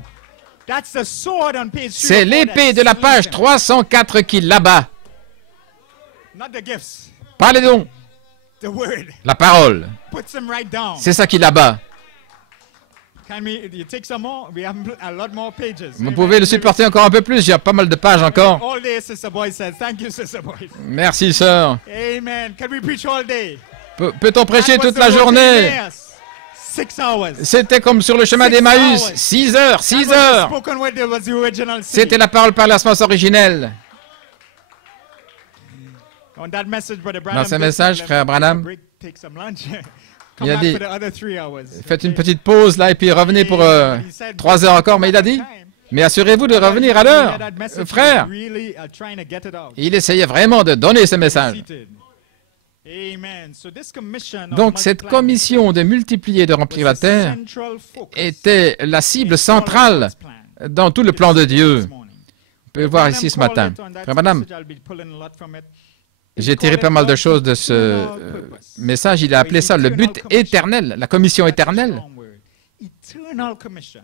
That's the sword on page 304 C'est l'épée de la that page slays him. 304 qui l'abat. Not the gifts, Pas les dons, the word. la parole. Puts them right down. C'est ça qui l'abat. You take some more? We have a lot more pages. Vous pouvez le supporter encore un peu plus, il y a pas mal de pages encore. All day, Sister Boy said. Thank you, Sister Boy. Merci, sœur. Amen. Can we preach all day? Peut-on prêcher That was toute the la road to journée? Emmaus. 6 hours. C'était comme sur le chemin 6 d'Emmaüs. hours. 6 heures, 6 That was the heures. spoken word, that was the original C'était seed. la parole par la semence originelle. On that message, Brother Dans Branham ce did message, say, frère "Let's Branham, break, take some lunch." il Come a back dit, for the other 3 hours. faites une petite pause là et puis revenez pour 3 heures encore. Mais il a dit, mais assurez-vous de revenir à l'heure. Frère, il essayait vraiment de donner ce message. Donc cette commission de multiplier et de remplir la terre était la cible centrale dans tout le plan de Dieu. Vous pouvez voir ici ce matin. Frère Branham, j'ai tiré pas mal de choses de ce message. Il a appelé ça le but éternel, la commission éternelle.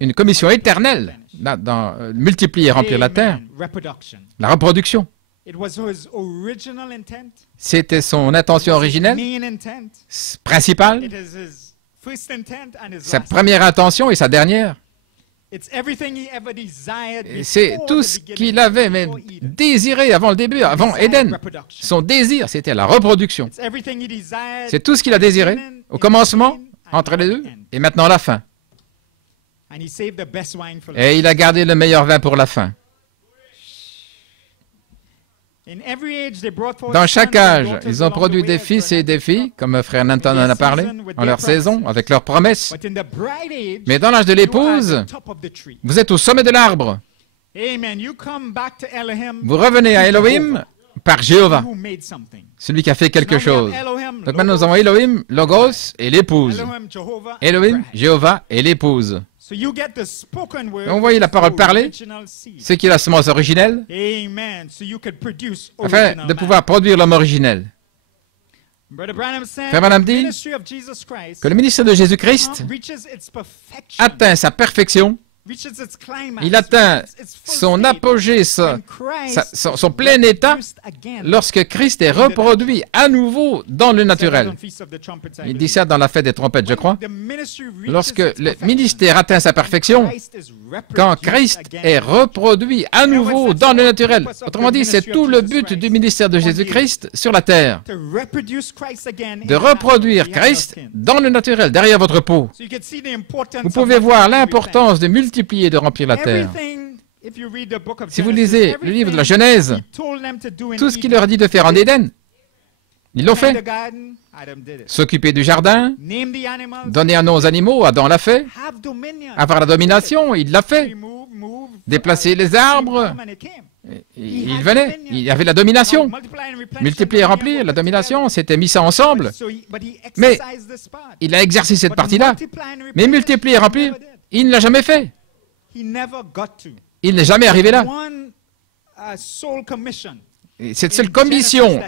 Une commission éternelle dans multiplier et remplir la terre. La reproduction. C'était son intention originelle, principale, sa première intention et sa dernière. C'est tout ce qu'il avait même désiré avant le début, avant Éden. Son désir, c'était la reproduction. C'est tout ce qu'il a désiré au commencement, entre les deux, et maintenant la fin. Et il a gardé le meilleur vin pour la fin. Dans chaque âge, ils ont produit des fils et des filles, comme frère Nanton en a parlé, en leur saison, avec leurs promesses. Mais dans l'âge de l'épouse, vous êtes au sommet de l'arbre. Vous revenez à Elohim par Jéhovah, celui qui a fait quelque chose. Donc maintenant nous avons Elohim, Logos et l'épouse. Elohim, Jéhovah et l'épouse. On voyait la parole parler, ce qui est la semence originelle, afin de pouvoir produire l'homme originel. Frère Branham dit que le ministère de Jésus-Christ atteint sa perfection, il atteint son apogée, son plein état, lorsque Christ est reproduit à nouveau dans le naturel. Il dit ça dans la fête des trompettes, je crois. Lorsque le ministère atteint sa perfection, quand Christ est reproduit à nouveau dans le naturel. Autrement dit, c'est tout le but du ministère de Jésus-Christ sur la terre. De reproduire Christ dans le naturel, derrière votre peau. Vous pouvez voir l'importance de multiplier et de remplir la terre. Si vous lisez le livre de la Genèse, tout ce qu'il leur a dit de faire en Éden, ils l'ont fait. S'occuper du jardin, donner un nom aux animaux, Adam l'a fait. Avoir la domination, il l'a fait. Déplacer les arbres, il venait, il y avait la domination. Multiplier et remplir, la domination, c'était mis ça ensemble. Mais il a exercé cette partie-là. Mais multiplier et remplir, il ne l'a jamais fait. Il n'est jamais arrivé là. Cette seule commission,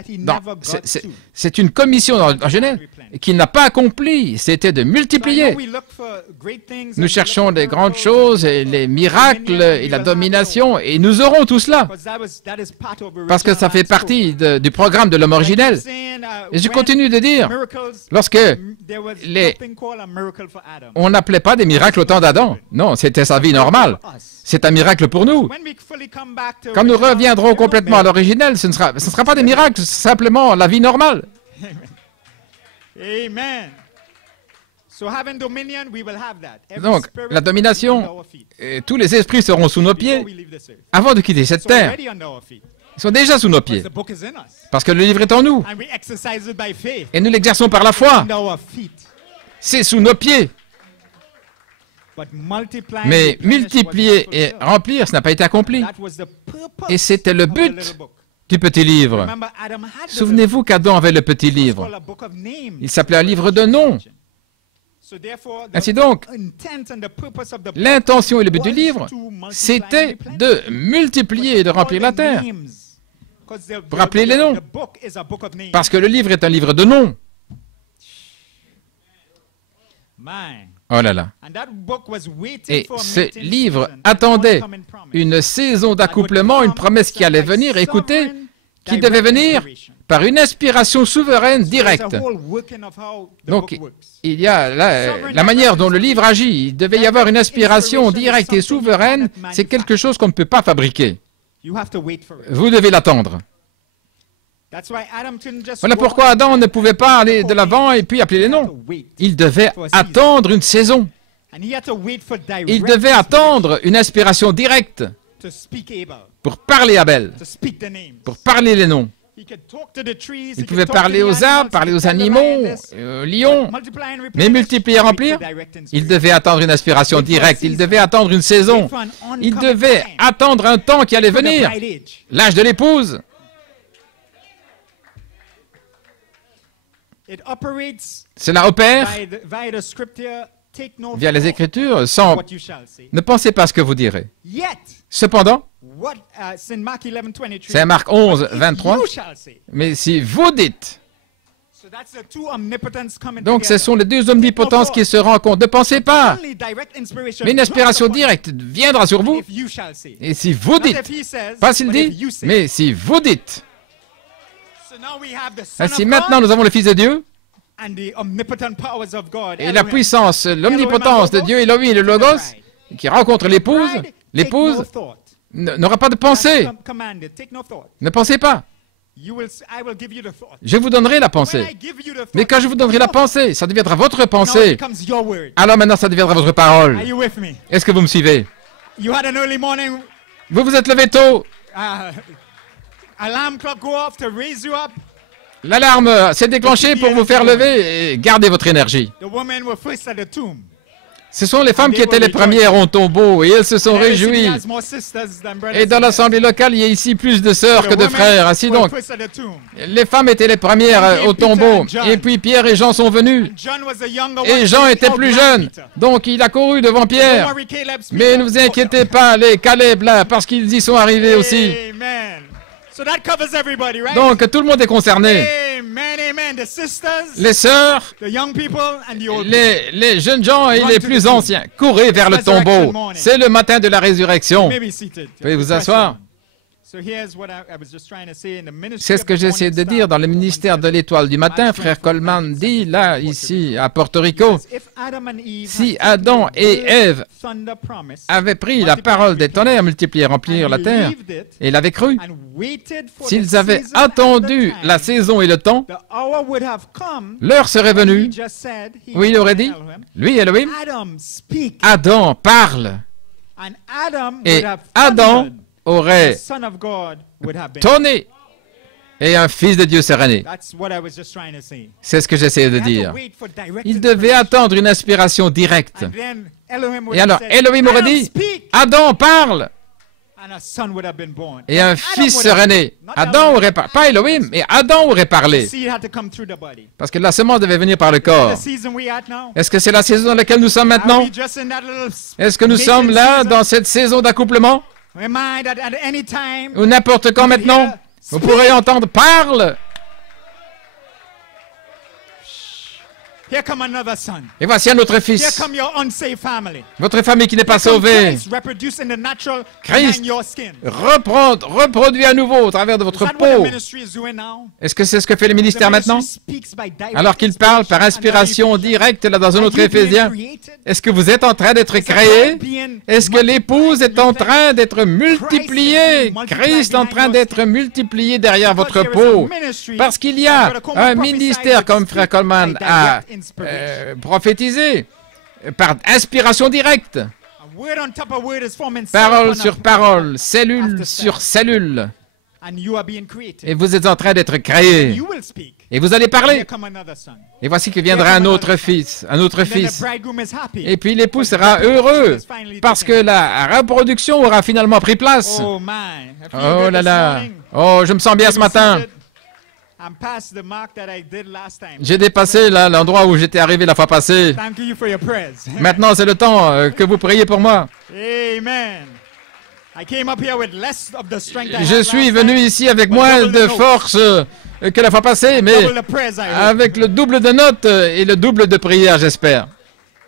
c'est une commission en Genèse qu'il n'a pas accomplie, c'était de multiplier. Nous cherchons des grandes choses, et les miracles et la domination, et nous aurons tout cela, parce que ça fait partie du programme de l'homme originel. Et je continue de dire, lorsque on n'appelait pas des miracles au temps d'Adam, non, c'était sa vie normale. C'est un miracle pour nous. Quand nous reviendrons complètement à l'originel, ce ne sera pas des miracles, c'est simplement la vie normale. Donc, la domination, tous les esprits seront sous nos pieds avant de quitter cette terre. Ils sont déjà sous nos pieds, parce que le livre est en nous, et nous l'exerçons par la foi. C'est sous nos pieds. Mais multiplier et remplir, ça n'a pas été accompli. Et c'était le but du petit livre. Souvenez-vous qu'Adam avait le petit livre. Il s'appelait un livre de noms. Ainsi donc, l'intention et le but du livre, c'était de multiplier et de remplir la terre. Pour rappeler les noms. Parce que le livre est un livre de noms. Oh là là. Et ce livre attendait une saison d'accouplement, une promesse qui allait venir. Écoutez, qui devait venir par une inspiration souveraine directe. Donc, il y a la manière dont le livre agit. Il devait y avoir une inspiration directe et souveraine. C'est quelque chose qu'on ne peut pas fabriquer. Vous devez l'attendre. Voilà pourquoi Adam ne pouvait pas aller de l'avant et puis appeler les noms. Il devait attendre une saison. Il devait attendre une inspiration directe pour parler Abel, pour parler les noms. Il pouvait parler aux arbres, parler aux animaux, aux lions, mais multiplier et remplir. Il devait attendre une inspiration directe, il devait attendre une saison. Il devait attendre un temps qui allait venir, l'âge de l'épouse. Cela opère via les Écritures sans... Ne pensez pas à ce que vous direz. Cependant, c'est Marc 11, 23, mais si vous dites... Donc ce sont les deux omnipotences qui se rencontrent. Ne pensez pas, mais une inspiration directe viendra sur vous. Et si vous dites, pas s'il dit, mais si vous dites... Ainsi maintenant nous avons le Fils de Dieu et la puissance, l'omnipotence de Dieu, Elohim et le Logos, qui rencontre l'épouse. L'épouse n'aura pas de pensée. Ne pensez pas. Je vous donnerai la pensée. Mais quand je vous donnerai la pensée, ça deviendra votre pensée. Alors maintenant, ça deviendra votre parole. Est-ce que vous me suivez? Vous vous êtes levé tôt. L'alarme s'est déclenchée pour vous faire lever et garder votre énergie. Ce sont les femmes qui étaient les premières au tombeau et elles se sont réjouies. Et dans l'assemblée locale, il y a ici plus de sœurs que de frères. Ainsi donc, les femmes étaient les premières au tombeau. Et puis Pierre et Jean sont venus. Et Jean était plus jeune. Donc il a couru devant Pierre. Mais ne vous inquiétez pas, les Caleb là, parce qu'ils y sont arrivés aussi. Donc tout le monde est concerné. Les sœurs, les jeunes gens et les plus anciens, courez vers le tombeau. C'est le matin de la résurrection. Veuillez vous asseoir. C'est ce que j'essaie de dire dans le ministère de l'étoile du matin. Frère Coleman dit, là, ici, à Porto Rico, si Adam et Ève avaient pris la parole des tonnerres, multiplier, remplir la terre, et l'avaient cru, s'ils avaient attendu la saison et le temps, l'heure serait venue où il aurait dit, lui, Elohim, Adam parle. Et Adam aurait tonné et un fils de Dieu serait né. C'est ce que j'essayais de dire. Il devait attendre une inspiration directe. Et alors Elohim aurait dit, Adam parle. Et un fils serait né. Adam aurait parlé, pas Elohim, mais Adam aurait parlé. Parce que la semence devait venir par le corps. Est-ce que c'est la saison dans laquelle nous sommes maintenant? Est-ce que nous sommes là, dans cette saison d'accouplement? Ou n'importe quand maintenant, vous pourrez entendre « Parle !» Et voici un autre fils. Votre famille qui n'est pas sauvée. Christ reproduit à nouveau au travers de votre peau. Est-ce que c'est ce que fait le ministère maintenant? Alors qu'il parle par inspiration directe là dans un autre Éphésiens. Est-ce que vous êtes en train d'être créé? Est-ce que l'épouse est en train d'être multipliée? Christ est en train d'être multiplié derrière votre peau. Parce qu'il y a un ministère comme Frère Coleman a prophétisé par inspiration directe, parole sur parole, cellule sur cellule, et vous êtes en train d'être créé, et vous allez parler, et voici que viendra un autre fils, et puis l'époux sera heureux, parce que la reproduction aura finalement pris place. Oh là là, oh je me sens bien ce matin. J'ai dépassé l'endroit où j'étais arrivé la fois passée. Maintenant, c'est le temps que vous priez pour moi. Je suis venu ici avec moins de force que la fois passée, mais avec le double de notes et le double de prières, j'espère.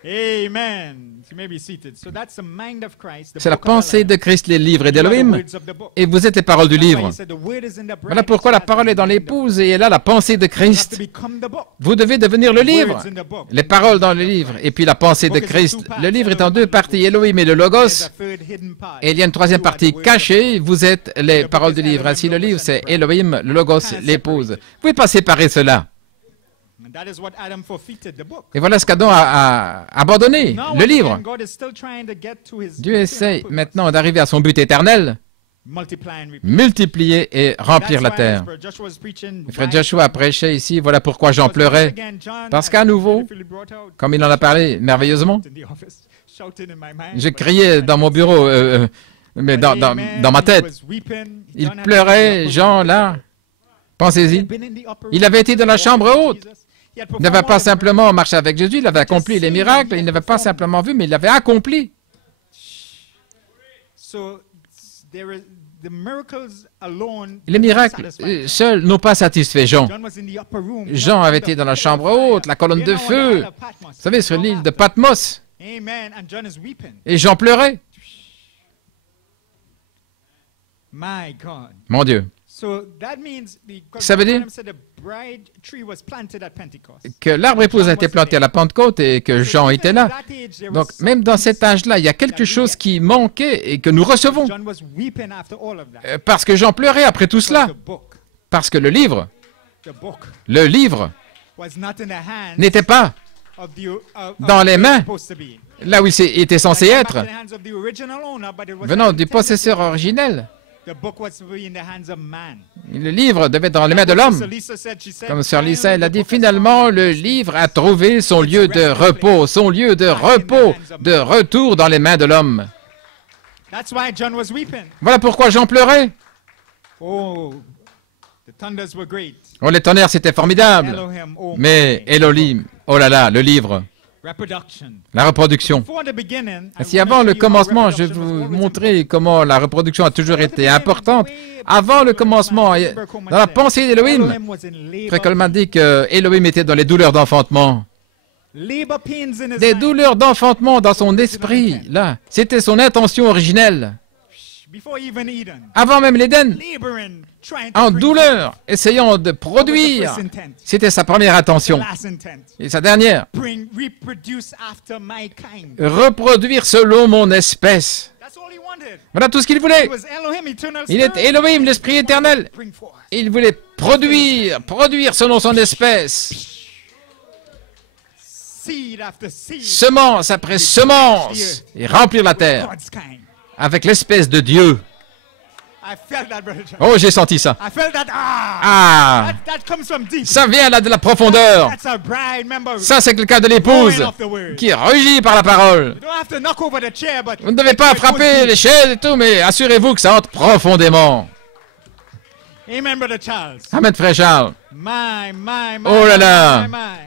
Amen. You may be seated. So that's the mind of Christ, the C'est la book of pensée Elohim. de Christ, les livres et You are the d'Elohim, words of the book. et vous êtes les paroles du That's why livre. he said the word is in the bride, Voilà pourquoi la so parole est dans that's the mind of l'épouse et elle a la pensée de Christ. You have Christ. to become the book. Vous devez devenir le The livre, words in the book. les paroles dans le livre, et puis la pensée de Christ. Le livre est en deux parties, Elohim et le There's Logos, a third hidden part. et il y a une troisième You are the partie words cachée, vous êtes les paroles du livre. Ainsi le livre, c'est Elohim, le Logos, l'épouse. Vous ne pouvez pas séparer cela. And that is what Adam forfeited, the book. Et voilà ce qu'Adam a abandonné, Now, le livre. again, God is still trying to get to his Dieu essaie maintenant d'arriver à son but éternel, multiply and repeat. multiplier et remplir la That's why terre. Brother Joshua was preaching, Le frère why Joshua a prêché ici, voilà pourquoi j'en Because once pleurais. again, John Parce has qu'à nouveau, beautifully brought out Comme il en a parlé merveilleusement, in the office, shouting in my mind, je but criais dans mon bureau, mais dans ma tête. he was weeping. Il John had pleurait, been in the Jean, upper là. room. He Pensez-y. had been in the upper Il room. avait été dans la chambre haute. Jesus. He had Il n'avait performed pas all the simplement marché avec Jésus, il avait accompli les miracles. Il n'avait pas simplement vu, mais il l'avait accompli. So there is the miracles alone. Les miracles satisfied. seuls n'ont pas satisfait Jean. John was in the upper room. Jean avait été dans la chambre haute, la colonne de feu. Vous savez, sur l'île de Patmos. Amen. And John is weeping. Et Jean pleurait. My God. Mon Dieu. So that means Ça veut dire said the bride tree was planted at Pentecost. Que l'arbre épouse a été planté à la Pentecôte et que Jean était là. Donc, même dans cet âge-là, il y a quelque chose qui manquait et que nous recevons. John was weeping after all of that. Parce que Jean pleurait après tout cela. The book, Parce que le livre the book was not in the hands n'était pas of the, dans les where mains, it's supposed to be. là où il était censé It was être, back in the hands of the original owner, but it was venant not du intended possesseur to be. originel. The book was to be in the hands of man. Le livre devait être dans les mains de l'homme. Comme Sœur Lisa, elle a dit, finalement, le livre a trouvé son lieu de repos, de retour dans les mains de l'homme. That's why John was weeping. Voilà pourquoi Jean pleurait. Oh, the thunders were great. Oh, les tonnerres, c'était formidable. Elohim, oh Mais my. Elohim, oh là là, le livre, Reproduction. la reproduction. Before the beginning, I Si wanna avant show le you how commencement, je vais reproduction vous was always montrer comment la reproduction a toujours été importante. Avant le commencement, dans la pensée d'Elohim, Elohim was in labor Frère Coleman dit que Elohim était dans les douleurs d'enfantement. labor pains in his Des mind. douleurs d'enfantement dans son esprit, là. C'était son intention originelle. Before even Eden. Avant même l'Éden, Laboring, trying to en bring douleur, essayant de produire. forth the first intent, C'était sa première the intention. last intent. Et sa dernière, Reproduce after my kind. reproduire selon mon espèce. That's all he wanted. Voilà tout ce qu'il It voulait. was Elohim, eternal Il spirit. est Elohim, l'esprit éternel. Bring forth. Il voulait produire selon son espèce. Seed after seed. Semence après semence. Et remplir la terre God's kind. avec l'espèce de Dieu. I felt that, brother John. Oh, j'ai senti ça. I felt that. Ah, That comes from deep. ça vient là de la profondeur. That's a bride member. Ça, c'est le cas de l'épouse Going off the word. qui rugit par la parole. You don't have to knock over the chair, but Vous ne devez pas frapper les chaises et tout, mais assurez-vous que ça entre profondément. Amen, brother Charles. Amen, frère Charles. My. Oh là là. My.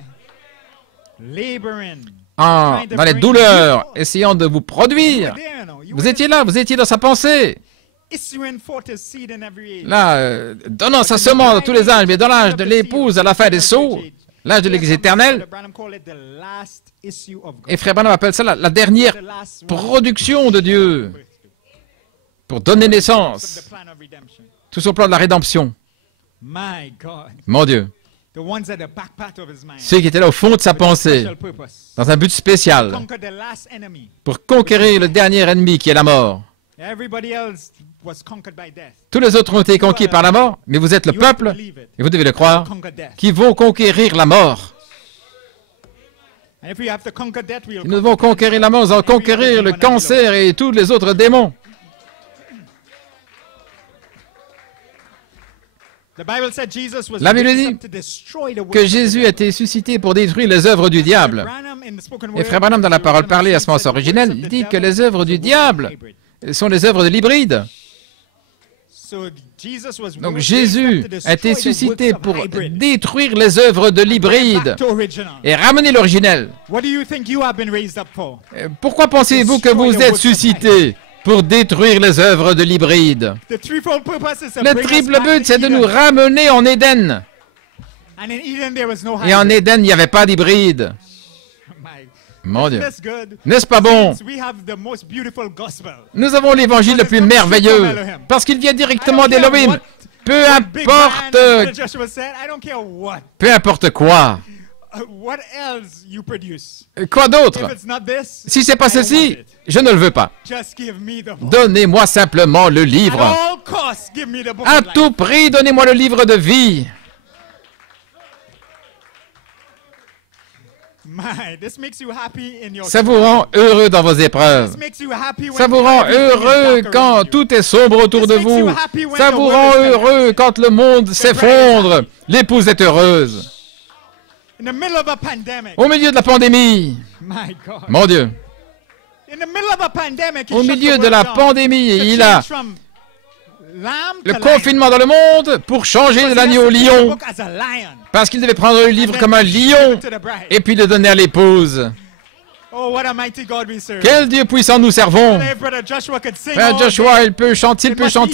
Laboring. Dans les douleurs, essayant de vous produire. There, no. You Vous were étiez là, vous étiez dans sa pensée. issuing forth his seed in every age. Là, donnant sa semence à tous les âges, mais dans l'âge de l'épouse, à la fin des sceaux, l'âge de l'Église éternelle. Et Frère Branham appelle ça la dernière production de Dieu pour donner naissance, tout sur le plan de la rédemption. My God. Mon Dieu, The ones at the back part of his mind. ceux qui étaient là au fond de sa With a pensée, special purpose. dans un but spécial, Conquer the last enemy. pour conquérir le dernier ennemi qui est la mort. Everybody else was conquered by death. Tous les autres ont été conquis par la mort, mais vous êtes le You have to peuple, believe it. et vous devez le croire, Conquer death. qui vont conquérir la mort. And if we have to conquer death, we'll Nous devons conquérir la mort, nous allons conquérir le cancer et tous les autres démons. The Bible said Jesus was La Bible raised dit up to destroy the works Que of the Jésus a devil. été suscité pour détruire les œuvres du diable. Branham, in the spoken Et word, Frère Branham, dans la the parole original parlée à said semence the works originelle, of il the dit que devil les œuvres is du the works of diable hybrid. sont les œuvres de l'hybride. So Jesus was Donc raised Jésus up to a été destroy the suscité works of pour hybrid. détruire les œuvres de l'hybride Back to original. et ramener l'originel. What do you think you have been raised up for? Pourquoi pensez-vous que vous êtes suscité pour détruire les œuvres de l'hybride? The threefold purpose is to Le bring us triple back but, to c'est de nous Eden. ramener en Éden. And in Eden there was no Et en hybrid. Éden, il n'y avait pas d'hybride. Mon Dieu. That's good. N'est-ce pas bon? Saints, we have the most beautiful gospel. Nous avons l'évangile le plus merveilleux parce qu'il vient directement d'Élohim. Peu Big man, importe, Brother Joshua said, I don't care peu importe quoi. what else you produce. Quoi d'autre? If it's not this, Si c'est pas I don't ceci, want it. je ne le veux pas. Just give me the book. Donnez-moi simplement le At livre. all costs, give me the book À of life. tout prix, donnez-moi le livre de vie. This makes you happy in your Ça vous rend heureux dans vos épreuves. This makes you happy when Ça vous rend everything is heureux dark quand around you. tout est sombre autour de vous. Ça vous rend heureux quand le monde s'effondre. L'épouse est heureuse. In the middle of a pandemic. Au milieu de la pandémie, My God. mon Dieu, In the middle of a pandemic, he au shut milieu the de la world down pandémie, to il a change from lamb le to lion. confinement dans le monde pour changer de He has l'agneau to au take the lion. book as a lion, Parce qu'il devait prendre le livre and comme un then give lion it to the bride. et puis le donner à l'épouse. Oh, what a mighty God we serve. Quel Dieu puissant nous servons. If Brother Joshua could sing Frère all Joshua, day, il peut chanter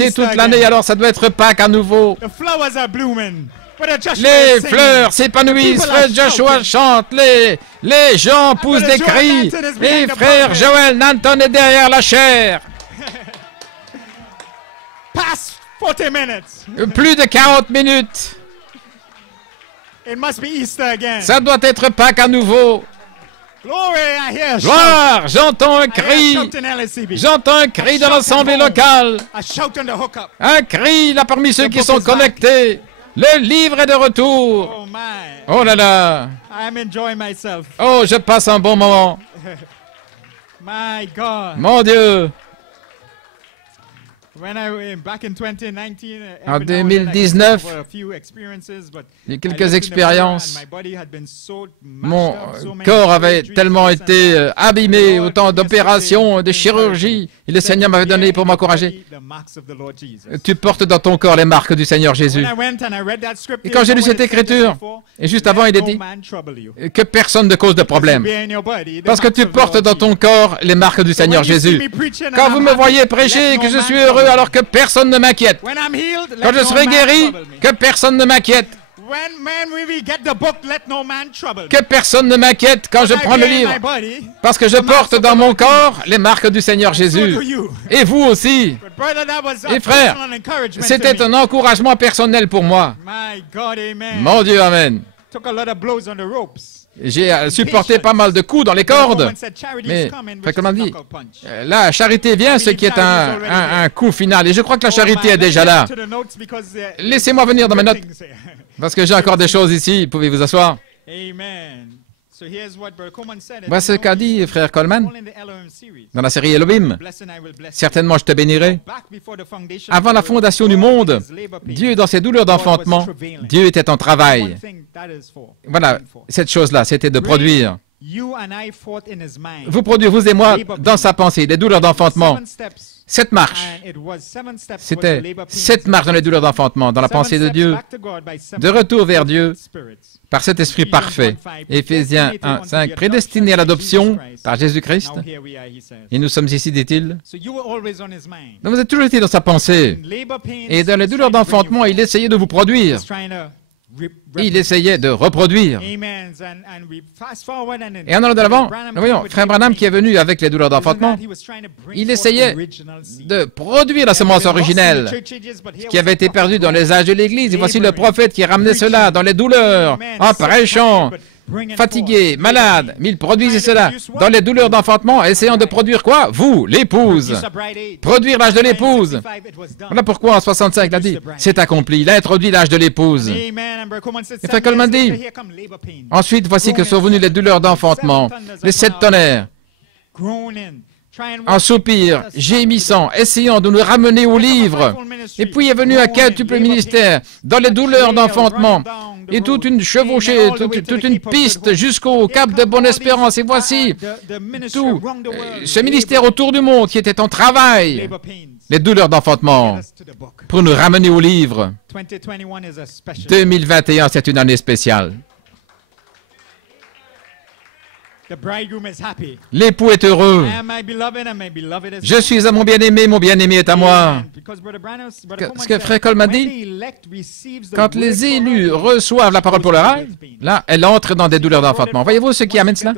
Easter toute again. l'année, alors ça doit être Pâques à nouveau. the flowers are blooming. Brother Joshua Les is singing. fleurs s'épanouissent, People frère are Joshua shouting. chante, les gens poussent Brother des Joel cris, Nanton is et behind the frère pulpit. Joel Nanton est derrière la chair. Past 40 minutes. Plus de 40 minutes, It must be Easter again. ça doit être Pâques à nouveau. Glory, I hear a shout. Gloire, j'entends un I hear a cri, shout in LSCB. j'entends un cri dans l'assemblée locale, A shout on the hookup. un cri là parmi ceux The qui book sont is back. connectés. Le livre est de retour. Oh my. Oh là là, I'm enjoying myself. oh je passe un bon moment. My God. Mon Dieu. When back in 2019, En every now and then I 2019, get over a few experiences, but il y a I quelques looked in the expériences. mirror and my body had been so mashed Mon up, so many corps avait surgeries, tellement this and été that. abîmé, The autant Lord d'opérations, de gave me chirurgies. Et le Said, Seigneur m'avait "Bear donné pour in your m'encourager. body the marks of the Lord Jesus." Tu portes dans ton corps les marques du Seigneur Jésus. When I went and I read that scripture, Et quand j'ai lu you know cette what it said écriture, before? et juste Let avant, il est no dit man trouble you. que personne ne cause de problème. Bear in your body the Parce que marks tu of the portes Lord dans ton Jesus. corps les marques du Seigneur When you see Jésus. me preaching and Quand I'm vous me happy, voyez let prêcher, no que je man suis trouble heureux me. alors que personne ne m'inquiète. When I'm healed, let Quand je no serai man guéri, trouble me. que personne ne m'inquiète. When we get the book, let no man trouble me. Que personne ne m'inquiète quand je I prends le bear in livre. my body, Parce que je porte dans mon corps les marques du Seigneur so do Jésus. you. Et vous aussi. But brother, that was a Et frère, personal encouragement c'était to me. un encouragement personnel pour moi. My God, amen. Mon Dieu, Amen. Took a lot of blows on the ropes. J'ai supporté pas mal de coups dans les cordes. Mais, frère, comme on dit, la charité vient, ce qui est un coup final. Et je crois que la charité est déjà là. Laissez-moi venir dans mes notes, parce que j'ai encore des choses ici. Pouvez-vous asseoir? Amen. So here's what Brother Coleman said. Voici ce qu'a dit frère Coleman All in the Elohim series. dans la série Elohim. Bless and I will bless you. Certainement, je te bénirai. Back before the foundation Avant of la the world, fondation du God monde, in his labor pains, Dieu, dans ses douleurs God was d'enfantement, travailing. Dieu était en One travail. thing that is for. Voilà, cette chose-là, c'était de produire. You and I fought in his mind. Vous produire, vous et moi, dans sa pensée, des douleurs d'enfantement. 7 steps. 7 marches. And it was 7 steps was the C'était labor pains. 7 marches dans les douleurs d'enfantement, dans la 7 pensée de steps Dieu, back to God by 7 de retour vers Dieu, spirits. par cet esprit parfait. Éphésiens 1:5, prédestiné à l'adoption par Jésus-Christ. Now here we are, he says. Et nous sommes ici, dit-il. So you were always on his mind. Donc vous êtes toujours été dans sa pensée. In labor pains, Et dans les he's douleurs trying to bring d'enfantement, you il essayait de vous produire. He's trying to Il essayait de reproduire. Amen. And we fast forward and Et en allant de l'avant, nous voyons frère Branham qui est venu avec les douleurs d'enfantement, il essayait de produire la semence originelle qui avait été perdue dans les âges de l'Église. Et voici le prophète qui ramenait cela dans les douleurs, en prêchant, fatigué, malade, mais il produisait cela dans les douleurs d'enfantement, essayant de produire quoi? Vous, l'épouse. Produire l'âge de l'épouse. Voilà pourquoi en 65, il a dit, c'est accompli, il a introduit l'âge de l'épouse. Et frère Coleman dit, ensuite, voici que sont venues les douleurs d'enfantement, les 7 tonnerres, en soupir, gémissant, essayant de nous ramener au livre. Et puis est venu un quintuple ministère, dans les douleurs d'enfantement, et toute une chevauchée, toute une piste jusqu'au cap de Bonne-Espérance. Et voici tout ce ministère autour du monde qui était en travail, les douleurs d'enfantement, pour nous ramener au livre. 2021, c'est une année spéciale. L'époux est heureux. Je suis à mon bien-aimé est à moi. Ce que Frère Coleman dit, quand les élus reçoivent la parole pour leur âge, là, elle entre dans des douleurs d'enfantement. Voyez-vous ce qui amène cela?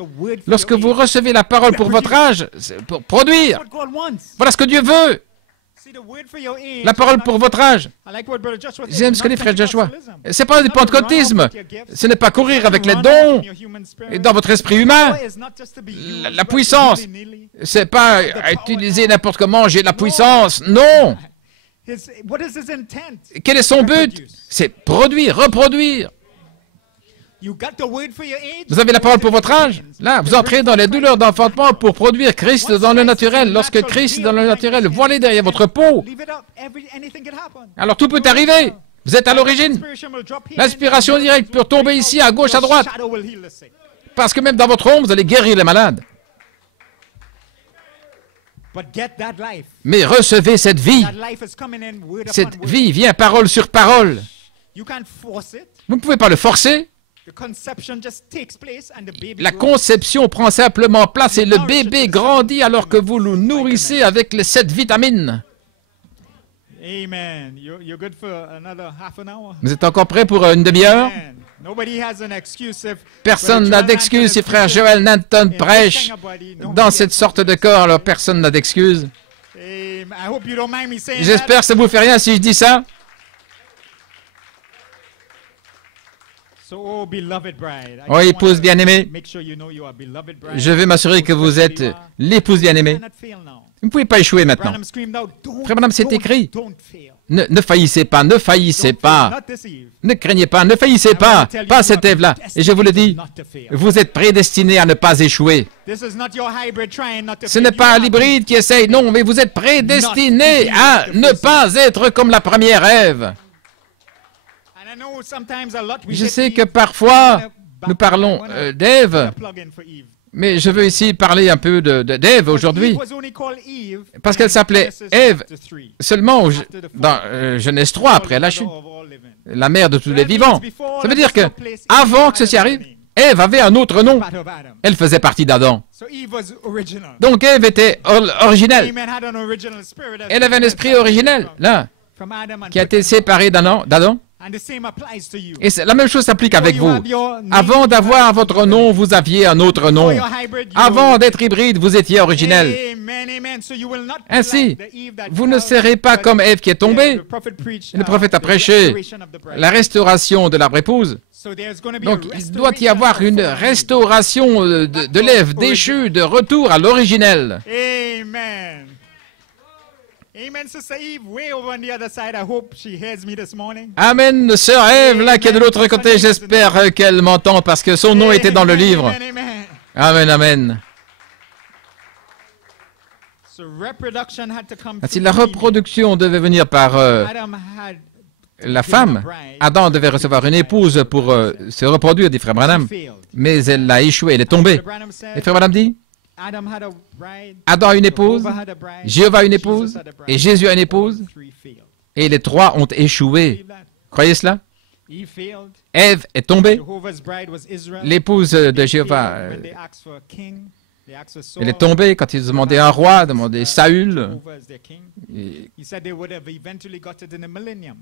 Lorsque vous recevez la parole pour votre âge, c'est pour produire. Voilà ce que Dieu veut. La parole pour votre âge. J'aime ce que dit Frère Joshua. Ce n'est pas du pentecôtisme. Ce n'est pas courir avec les dons et dans votre esprit humain. La puissance, ce n'est pas utiliser n'importe comment, j'ai de la puissance. Non. Quel est son but? C'est produire, reproduire. Vous avez la parole pour votre âge. Là, vous entrez dans les douleurs d'enfantement pour produire Christ dans le naturel. Lorsque Christ dans le naturel, voilé derrière votre peau, alors tout peut arriver. Vous êtes à l'origine. L'inspiration directe peut tomber ici, à gauche, à droite. Parce que même dans votre ombre, vous allez guérir les malades. Mais recevez cette vie. Cette vie vient parole sur parole. Vous ne pouvez pas le forcer. La conception prend simplement place et le bébé grandit alors que vous le nourrissez avec les 7 vitamines. Vous êtes encore prêt pour une demi-heure? Personne n'a d'excuse si Frère Joel Nanton prêche dans cette sorte de corps, alors personne n'a d'excuse. J'espère que ça ne vous fait rien si je dis ça. Oh, épouse bien-aimée, je veux m'assurer que vous êtes l'épouse bien-aimée. Vous ne pouvez pas échouer maintenant. Frère Branham, c'est écrit. Ne faillissez pas, ne faillissez pas. Ne craignez pas, ne faillissez pas. Pas cette Ève-là. Et je vous le dis, vous êtes prédestiné à ne pas échouer. Ce n'est pas l'hybride qui essaye, non, mais vous êtes prédestiné à ne pas être comme la première Ève. Je sais que parfois, nous parlons d'Ève, mais je veux ici parler un peu d'Ève aujourd'hui, parce qu'elle s'appelait Ève seulement dans Genèse 3, après la chute, la mère de tous les vivants. Ça veut dire que, avant que ceci arrive, Ève avait un autre nom. Elle faisait partie d'Adam. Donc Ève était originelle. Elle avait un esprit originel, là, qui a été séparé d'Adam. Et la même chose s'applique avec vous. Avant d'avoir votre nom, vous aviez un autre nom. Avant d'être hybride, vous étiez originel. Ainsi, vous ne serez pas comme Ève qui est tombée. Le prophète a prêché la restauration de l'arbre épouse. Donc, il doit y avoir une restauration de l'Ève déchue, de retour à l'originel. Amen. Amen, sœur Ève, là qui est de l'autre côté, j'espère qu'elle m'entend parce que son nom était dans le livre. Amen, amen. Si la reproduction devait venir par la femme, Adam devait recevoir une épouse pour se reproduire, dit Frère Branham, mais elle a échoué, elle est tombée. Et Frère Branham dit, Adam a une épouse, Jéhovah a une épouse, et Jésus a une épouse, et les trois ont échoué. Croyez cela? Ève est tombée, l'épouse de Jéhovah, elle est tombée quand ils demandaient un roi, demandaient Saül, et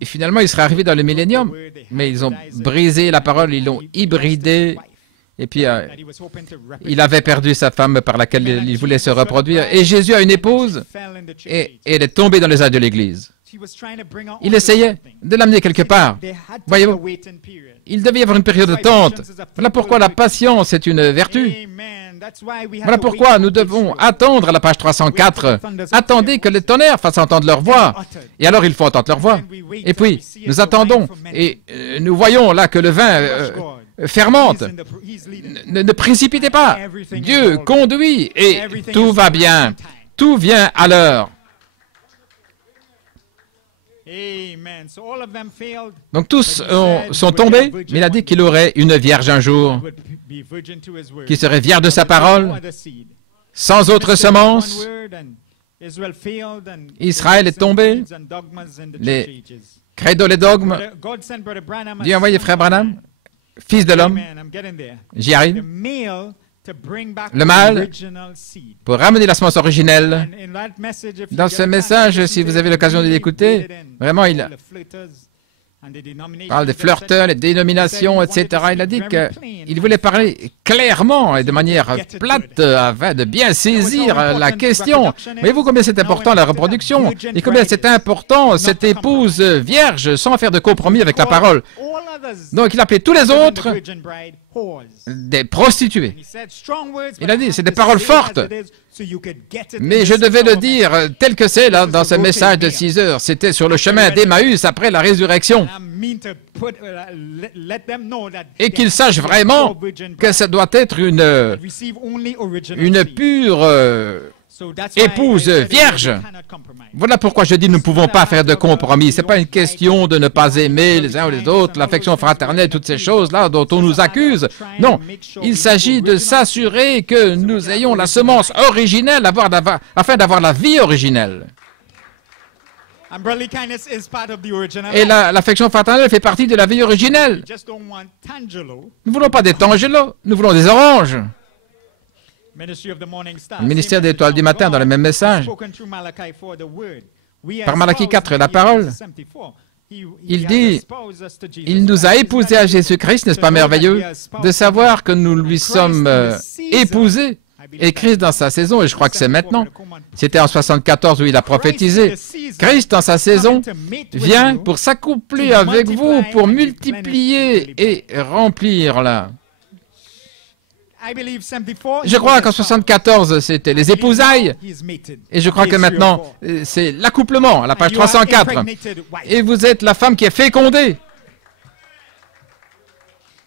finalement il serait arrivé dans le millénium, mais ils ont brisé la parole, ils l'ont hybridé. Et puis, il avait perdu sa femme par laquelle il voulait se reproduire. Et Jésus a une épouse et elle est tombée dans les ailes de l'Église. Il essayait de l'amener quelque part. Voyez-vous, il devait y avoir une période d'attente. Voilà pourquoi la patience est une vertu. Voilà pourquoi nous devons attendre à la page 304. Attendez que les tonnerres fassent entendre leur voix. Et alors, il faut entendre leur voix. Et puis, nous attendons et nous voyons là que le vin fermente. Ne précipitez pas. Dieu conduit et tout va bien. Tout vient à l'heure. Donc tous sont tombés, mais il a dit qu'il aurait une vierge un jour, qui serait vierge de sa parole, sans autre semence. Israël est tombé, les credos, les dogmes. Dieu a envoyé Frère Branham, fils de l'homme. J'y arrive. le mâle pour ramener la semence originelle. Dans ce message, si vous avez l'occasion de l'écouter, vraiment, il parle des flirteurs, les dénominations, etc. Il a dit qu'il voulait parler clairement et de manière plate afin de bien saisir la question. Voyez-vous combien c'est important la reproduction et combien c'est important cette épouse vierge sans faire de compromis avec la parole. Donc il appelait tous les autres des prostituées. Il a dit, c'est des paroles fortes. Mais je devais le dire tel que c'est là dans ce message de 6 heures. C'était sur le chemin d'Emmaüs après la résurrection. Et qu'ils sachent vraiment que ça doit être une pure épouse vierge. Voilà pourquoi je dis nous ne pouvons pas faire de compromis. Ce n'est pas une question de ne pas aimer les uns ou les autres, l'affection fraternelle, toutes ces choses-là dont on nous accuse. Non, il s'agit de s'assurer que nous ayons la semence originelle afin d'avoir la vie originelle. Et l'affection fraternelle fait partie de la vie originelle. Nous ne voulons pas des tangelos, nous voulons des oranges. Le ministère des étoiles du matin, dans le même message, par Malachie 4, la parole, il dit, il nous a épousés à Jésus-Christ, n'est-ce pas merveilleux, de savoir que nous lui sommes épousés, et Christ dans sa saison, et je crois que c'est maintenant, c'était en 74 où il a prophétisé, Christ dans sa saison vient pour s'accoupler avec vous, pour multiplier et remplir là. Je crois qu'en 74, c'était les épousailles. Et je crois que maintenant, c'est l'accouplement, à la page 304. Et vous êtes la femme qui est fécondée.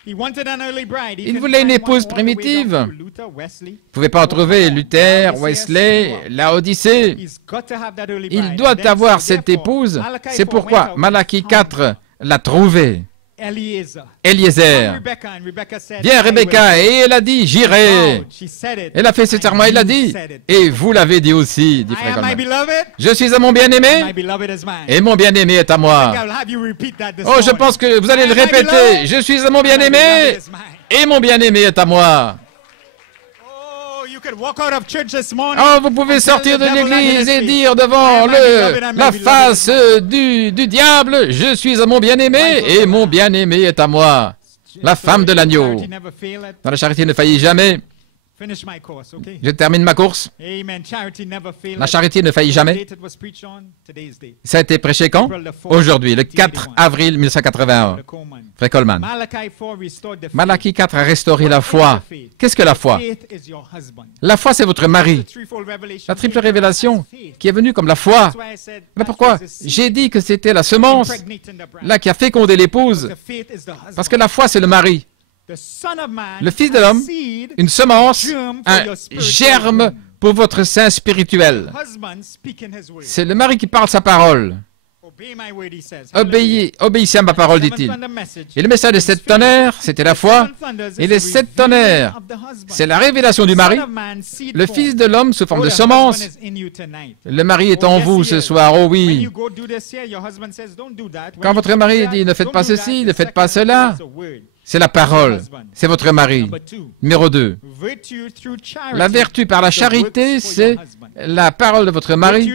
Il voulait une épouse primitive. Vous ne pouvez pas en trouver Luther, Wesley, Laodicée. Il doit avoir cette épouse. C'est pourquoi Malachie 4 l'a trouvée. Eliezer. Viens Rebecca, et elle a dit, j'irai. Elle a fait ce serment, elle a dit, et vous l'avez dit aussi, dit Frère Coleman. Je suis à mon bien-aimé, et mon bien-aimé est à moi. Oh, je pense que vous allez le répéter. Je suis à mon bien-aimé, et mon bien-aimé est à moi. Oh, vous pouvez sortir de l'église et dire devant la face du diable, je suis à mon bien-aimé et mon bien-aimé est à moi. La femme de l'agneau. Dans la charité ne faillit jamais. Je termine ma course. La charité ne faillit jamais. Ça a été prêché quand? Aujourd'hui, le 4 avril 1981. Frère Coleman. Malachie 4 a restauré la foi. Qu'est-ce que la foi? La foi, c'est votre mari. La triple révélation qui est venue comme la foi. Mais pourquoi? J'ai dit que c'était la semence là qui a fécondé l'épouse. Parce que la foi, c'est le mari. Le Fils de l'homme, une semence, un germe pour votre sein spirituel. C'est le mari qui parle sa parole. Obéissez à ma parole, dit-il. Et le message des 7 tonnerres, c'était la foi. Et les 7 tonnerres, c'est la révélation du mari. Le Fils de l'homme sous forme de semence. Le mari est en vous ce soir, oh oui. Quand votre mari dit ne faites pas ceci, ne faites pas cela, c'est la parole, c'est votre mari. Numéro 2. La vertu par la charité, c'est la parole de votre mari.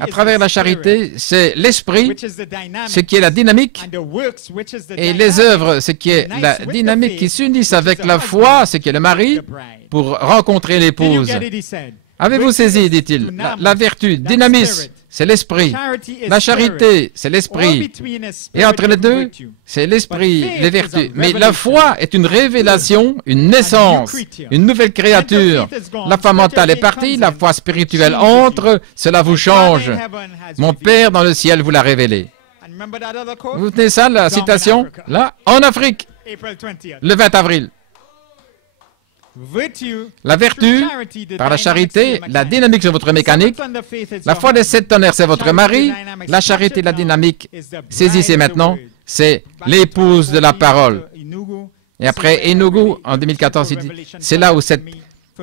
À travers la charité, c'est l'esprit, ce qui est la dynamique, et les œuvres, ce qui est la dynamique qui s'unissent avec la foi, ce qui est le mari, pour rencontrer l'épouse. Avez-vous saisi, dit-il, la vertu, dynamisme, c'est l'esprit. La charité, c'est l'esprit. Et entre les deux, c'est l'esprit, les vertus. Mais la foi est une révélation, une naissance, une nouvelle créature. La foi mentale est partie, la foi spirituelle entre, cela vous change. Mon Père dans le ciel vous l'a révélé. Vous tenez ça, la citation? Là, en Afrique, le 20 avril. La vertu, par la charité, la dynamique sur votre mécanique, la foi des 7 tonnerres, c'est votre mari, la charité, la dynamique, saisissez maintenant, c'est l'épouse de la parole. Et après Enugu, en 2014, il dit, c'est là où cette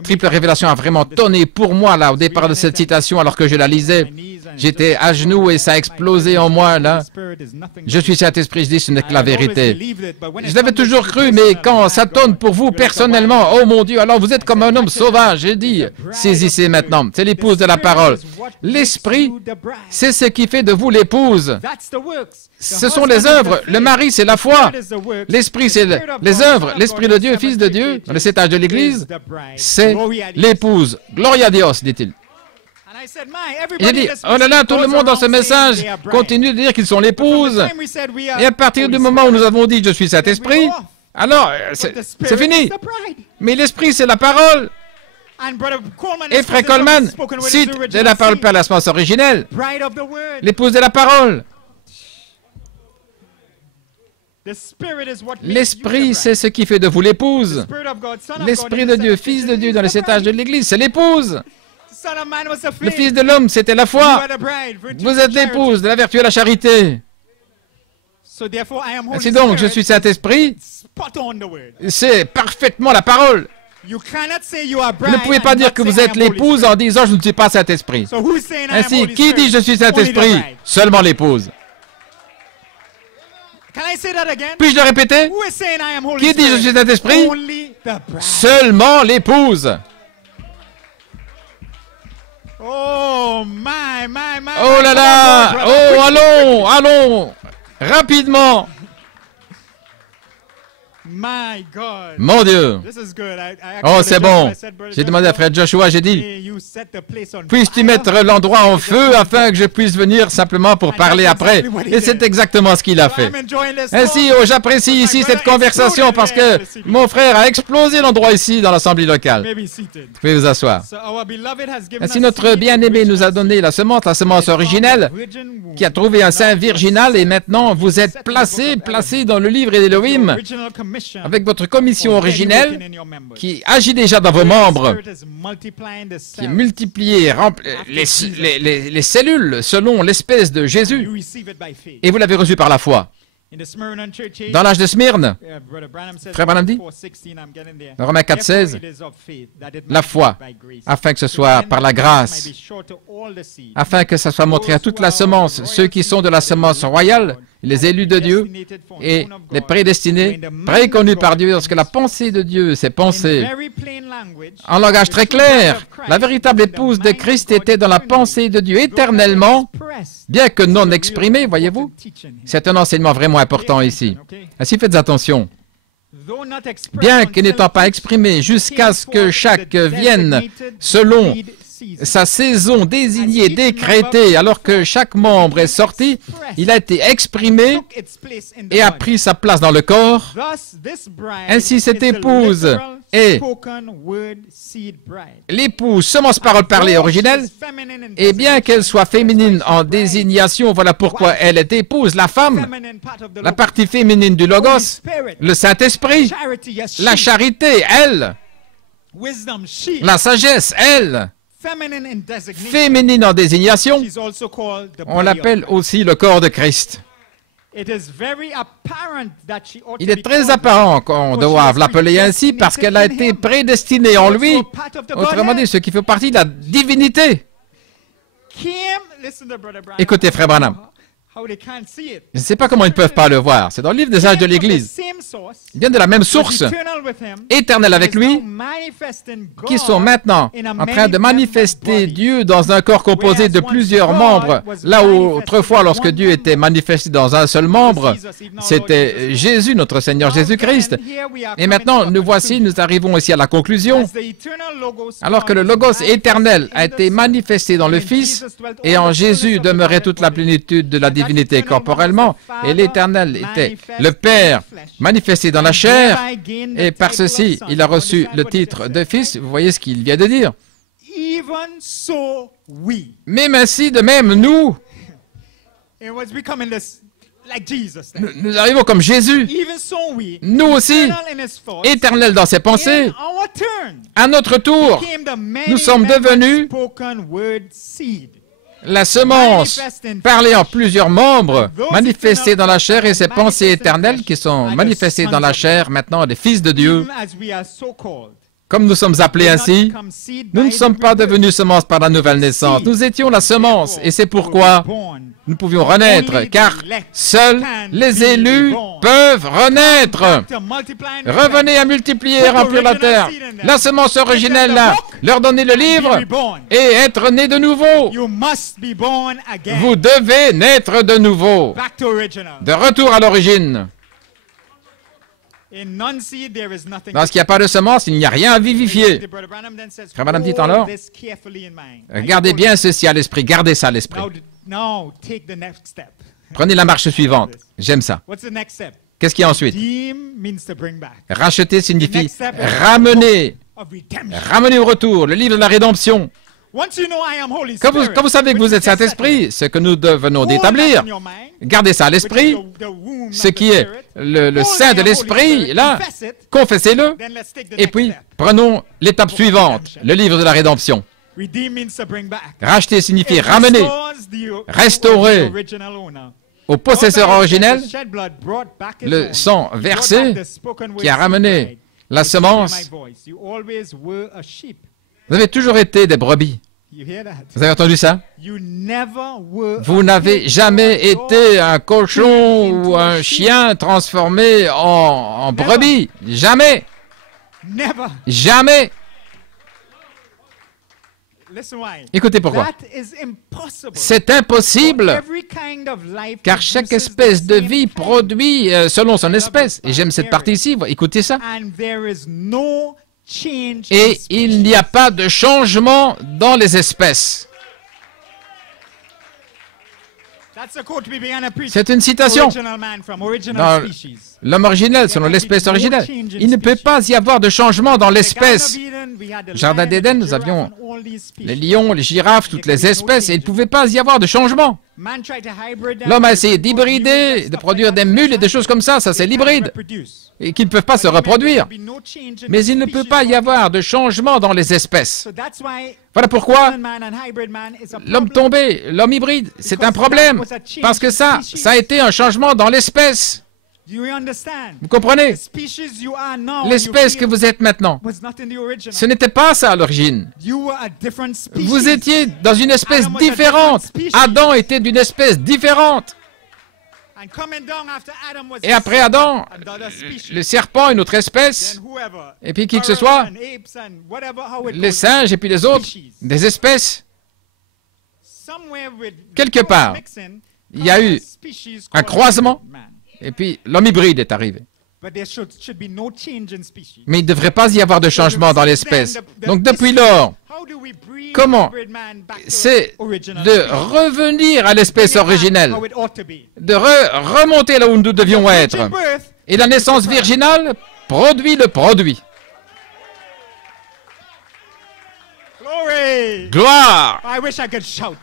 triple révélation a vraiment tonné pour moi, là, au départ de cette citation, alors que je la lisais. J'étais à genoux et ça a explosé en moi, là. Je suis Saint-Esprit, je dis, ce n'est que la vérité. Je l'avais toujours cru, mais quand ça tourne pour vous personnellement, oh mon Dieu, alors vous êtes comme un homme sauvage. J'ai dit, saisissez maintenant. C'est l'épouse de la parole. L'Esprit, c'est ce qui fait de vous l'épouse. Ce sont les œuvres. Le mari, c'est la foi. L'Esprit, c'est les œuvres. L'Esprit de Dieu, Fils de Dieu, dans le sétage de l'Église, c'est l'épouse. Gloria a Dios, dit-il. J'ai dit, oh là là, tout le monde dans ce message continue de dire qu'ils sont l'épouse. Et à partir du moment où nous avons dit, je suis Saint-Esprit, alors, c'est fini. Mais l'Esprit, c'est la parole. Et Frère Coleman cite de la parole par la semence originelle, l'épouse de la parole. L'Esprit, c'est ce qui fait de vous l'épouse. L'Esprit de Dieu, Fils de Dieu dans le sétage de l'Église, c'est l'épouse. Le Fils de l'homme, c'était la foi. Vous êtes l'épouse de la vertu et la charité. Ainsi donc, je suis Saint-Esprit. C'est parfaitement la parole. Vous ne pouvez pas dire que vous êtes l'épouse en disant je ne suis pas Saint-Esprit. Ainsi, qui dit je suis Saint-Esprit? Seulement l'épouse. Puis-je le répéter? Qui dit je suis Saint-Esprit? Seulement l'épouse. Oh là là! Oh, allons, allons! Rapidement! Mon Dieu! Oh, c'est bon. J'ai demandé à frère Joshua, j'ai dit, puisses-tu mettre l'endroit en feu afin que je puisse venir simplement pour parler après? Et c'est exactement ce qu'il a fait. Ainsi, oh, j'apprécie ici cette conversation parce que mon frère a explosé l'endroit ici dans l'assemblée locale. Vous pouvez vous asseoir. Ainsi, notre bien-aimé nous a donné la semence originelle, qui a trouvé un sein virginal, et maintenant vous êtes placé dans le livre d'Élohim, avec votre commission originelle qui agit déjà dans vos membres, qui multiplie les cellules selon l'espèce de Jésus, et vous l'avez reçu par la foi. Dans l'âge de Smyrne, Frère Branham dit, dans Romains 4,16, la foi, afin que ce soit par la grâce, afin que ça soit montré à toute la semence, ceux qui sont de la semence royale, les élus de Dieu et les prédestinés, préconnus par Dieu, lorsque la pensée de Dieu s'est pensée. En langage très clair, la véritable épouse de Christ était dans la pensée de Dieu éternellement, bien que non exprimée, voyez-vous. C'est un enseignement vraiment important ici. Ainsi, faites attention. Bien que n'étant pas exprimé jusqu'à ce que chaque vienne selon sa saison désignée, décrétée, alors que chaque membre est sorti, il a été exprimé et a pris sa place dans le corps. Ainsi, cette épouse est l'épouse semence parole parlée originelle, et bien qu'elle soit féminine en désignation, voilà pourquoi elle est épouse, la femme, la partie féminine du Logos, le Saint-Esprit, la charité, elle, la sagesse, elle, féminine en désignation, on l'appelle aussi le corps de Christ. Il est très apparent qu'on doit l'appeler ainsi parce qu'elle a été prédestinée en lui, autrement dit, ce qui fait partie de la divinité. Écoutez, Frère Branham, je ne sais pas comment ils ne peuvent pas le voir. C'est dans le livre des âges de l'Église. Ils viennent de la même source, éternelle avec lui, qui sont maintenant en train de manifester Dieu dans un corps composé de plusieurs membres. Là où autrefois, lorsque Dieu était manifesté dans un seul membre, c'était Jésus, notre Seigneur Jésus-Christ. Et maintenant, nous voici, nous arrivons ici à la conclusion. Alors que le Logos éternel a été manifesté dans le Fils, et en Jésus demeurait toute la plénitude de la divinité corporellement, et l'Éternel était le Père manifesté dans la chair, et par ceci, il a reçu le titre de Fils. Vous voyez ce qu'il vient de dire. Même ainsi, de même, nous arrivons comme Jésus. Nous aussi, éternels dans ses pensées, à notre tour, nous sommes devenus la semence, parlée en plusieurs membres, manifestée dans la chair, et ses pensées éternelles qui sont manifestées dans la chair, maintenant des fils de Dieu, Comme nous sommes appelés ainsi, nous ne sommes pas devenus semences par la nouvelle naissance. Nous étions la semence et c'est pourquoi nous pouvions renaître, car seuls les élus peuvent renaître. Revenez à multiplier et remplir la terre. La semence originelle là, leur donner le livre et être né de nouveau. Vous devez naître de nouveau, de retour à l'origine. Dans ce qui n'y a pas de semence, il n'y a rien à vivifier. Frère Branham dit alors, gardez bien ceci à l'esprit, gardez ça à l'esprit. Prenez la marche suivante. J'aime ça. Qu'est-ce qu'il y a ensuite? Racheter signifie ramener. Ramener au retour, le livre de la rédemption. Quand vous savez que vous êtes Saint-Esprit, ce que nous devenons d'établir, gardez ça à l'esprit, ce qui est le sein de l'esprit, là, confessez-le, et puis prenons l'étape suivante, le livre de la rédemption. Racheter signifie ramener, restaurer au possesseur originel le sang versé qui a ramené la semence. Vous avez toujours été des brebis. Vous avez entendu ça? Vous n'avez jamais été un cochon ou un chien transformé en brebis. Jamais. Jamais. Écoutez pourquoi. C'est impossible, car chaque espèce de vie produit selon son espèce. Et j'aime cette partie ici. Écoutez ça. Et il n'y a pas de changement dans les espèces. C'est une citation. Dans l'homme originel, selon l'espèce originelle. Il ne peut pas y avoir de changement dans l'espèce. Au Jardin d'Éden, nous avions les lions, les girafes, toutes les espèces, et il ne pouvait pas y avoir de changement. L'homme a essayé d'hybrider, de produire des mules et des choses comme ça c'est l'hybride, et qui ne peuvent pas se reproduire. Mais il ne peut pas y avoir de changement dans les espèces. Voilà pourquoi l'homme tombé, l'homme hybride, c'est un problème, parce que ça a été un changement dans l'espèce. Vous comprenez? L'espèce que vous êtes maintenant, ce n'était pas ça à l'origine. Vous étiez dans une espèce différente. Adam était d'une espèce différente. Et après Adam, le serpent, une autre espèce, et puis qui que ce soit, les singes et puis les autres, des espèces. Quelque part, il y a eu un croisement. Et puis, l'homme hybride est arrivé. Mais il ne devrait pas y avoir de changement dans l'espèce. Donc, depuis lors, comment? C'est de revenir à l'espèce originelle, de remonter là où nous devions être. Et la naissance virginale produit le produit. Gloire!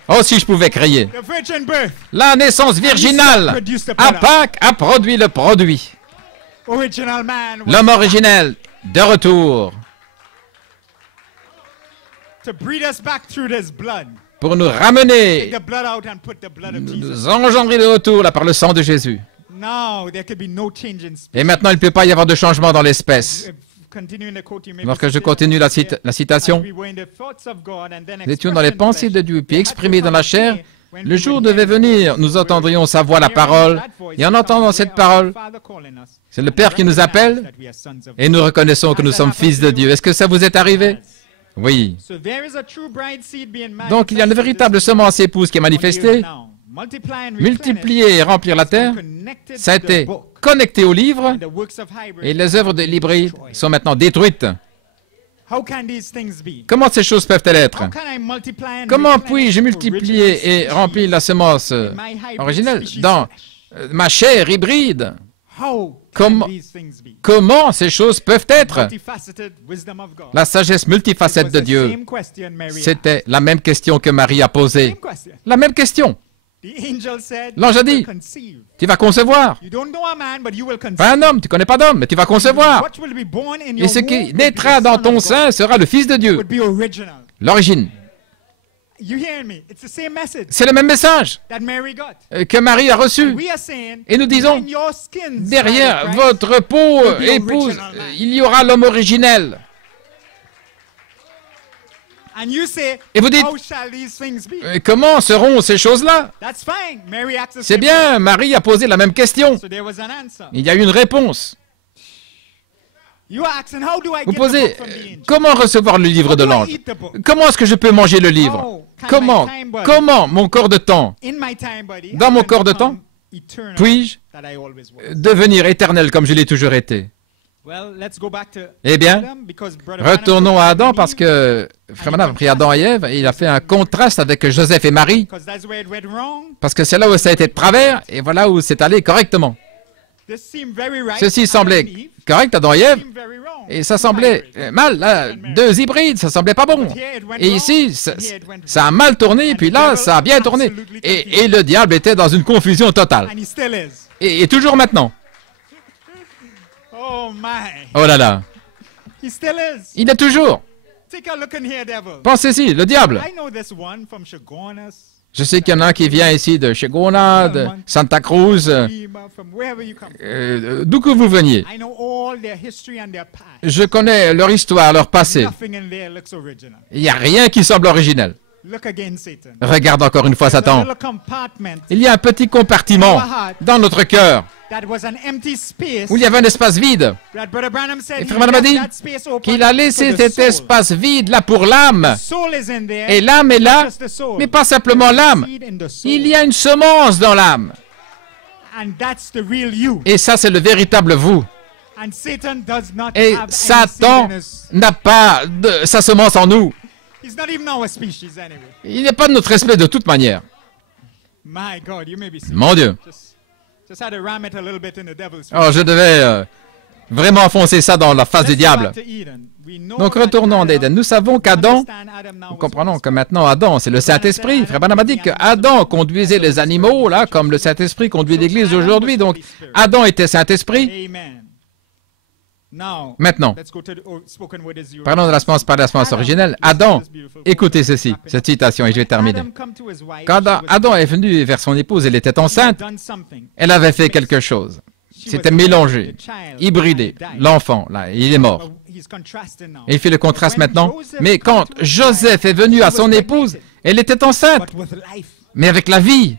Oh, si je pouvais crier. La naissance virginale à Pâques a produit le produit. L'homme originel, de retour. Pour nous ramener, nous engendrer de retour là, par le sang de Jésus. Et maintenant, il ne peut pas y avoir de changement dans l'espèce. Lorsque je continue la citation, nous étions dans les pensées de Dieu, puis exprimées dans la chair, le jour devait venir, nous entendrions sa voix, la parole, et en entendant cette parole, c'est le Père qui nous appelle, et nous reconnaissons que nous sommes fils de Dieu. Est-ce que ça vous est arrivé? Oui. Donc il y a une véritable semence épouse qui est manifestée. Multiplier et remplir la terre, ça a été connecté au livre, et les œuvres de l'hybride sont maintenant détruites. Comment ces choses peuvent-elles être? Comment puis-je multiplier et remplir la semence originelle dans ma chair hybride? Comment ces choses peuvent être? La sagesse multifacette de Dieu. C'était la même question que Marie a posée. La même question. L'ange a dit, tu vas concevoir. Pas un homme, tu ne connais pas d'homme, mais tu vas concevoir. Et ce qui naîtra dans ton sein sera le Fils de Dieu. L'origine. C'est le même message que Marie a reçu. Et nous disons, derrière votre peau, épouse, il y aura l'homme originel. Et vous dites, comment seront ces choses-là? C'est bien, Marie a posé la même question. Il y a eu une réponse. Vous posez, comment recevoir le livre de l'ange? Comment est-ce que je peux manger le livre? Comment mon corps de temps? Dans mon corps de temps, puis-je devenir éternel comme je l'ai toujours été? Eh bien, retournons à Adam parce que Frère Branham a pris Adam et Ève et il a fait un contraste avec Joseph et Marie parce que c'est là où ça a été de travers et voilà où c'est allé correctement. Ceci semblait correct, Adam et Ève, et ça semblait mal, là, deux hybrides, ça semblait pas bon. Et ici, ça a mal tourné, puis là, ça a bien tourné. Et le diable était dans une confusion totale. Et toujours maintenant. Oh là là. Il est toujours. Pensez-y, le diable. Je sais qu'il y en a un qui vient ici de Chegona, de Santa Cruz, d'où que vous veniez. Je connais leur histoire, leur passé. Il n'y a rien qui semble originel. Regarde encore une fois Satan. Il y a un petit compartiment dans notre cœur où il y avait un espace vide. Et Frère Branham a dit qu'il a laissé cet espace vide là pour l'âme. Et l'âme est là, mais pas simplement l'âme. Il y a une semence dans l'âme. Et ça, c'est le véritable vous. Et Satan n'a pas sa semence en nous. Il n'est pas de notre espèce de toute manière. Mon Dieu. Oh, je devais vraiment enfoncer ça dans la face du diable. Donc, retournons en Éden. Nous savons qu'Adam, nous comprenons que maintenant Adam, c'est le Saint-Esprit. Frère Branham a dit qu'Adam conduisait les animaux, là, comme le Saint-Esprit conduit l'Église aujourd'hui. Donc, Adam était Saint-Esprit. Maintenant, parlons de la semence par la semence originelle. Adam, écoutez ceci, cette citation, et je vais terminer. Quand Adam est venu vers son épouse, elle était enceinte, elle avait fait quelque chose. C'était mélangé, hybridé. L'enfant, là, il est mort. Et il fait le contraste maintenant. Mais quand Joseph est venu à son épouse, elle était enceinte, mais avec la vie.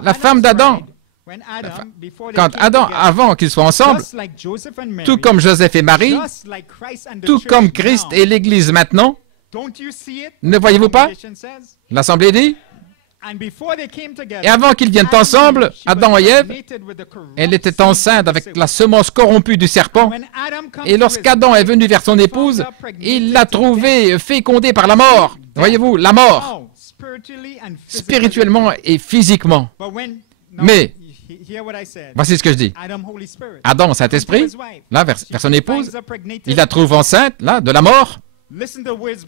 La femme d'Adam. Quand Adam, avant qu'ils soient ensemble, tout comme Joseph et Marie, tout comme Christ et l'Église maintenant, ne voyez-vous pas? L'Assemblée dit, et avant qu'ils viennent ensemble, Adam et Ève, elle était enceinte avec la semence corrompue du serpent, et lorsqu'Adam est venu vers son épouse, il l'a trouvée fécondée par la mort. Voyez-vous, la mort, spirituellement et physiquement. Mais, voici ce que je dis. Adam, Saint-Esprit, là, vers son épouse, il la trouve enceinte, là, de la mort.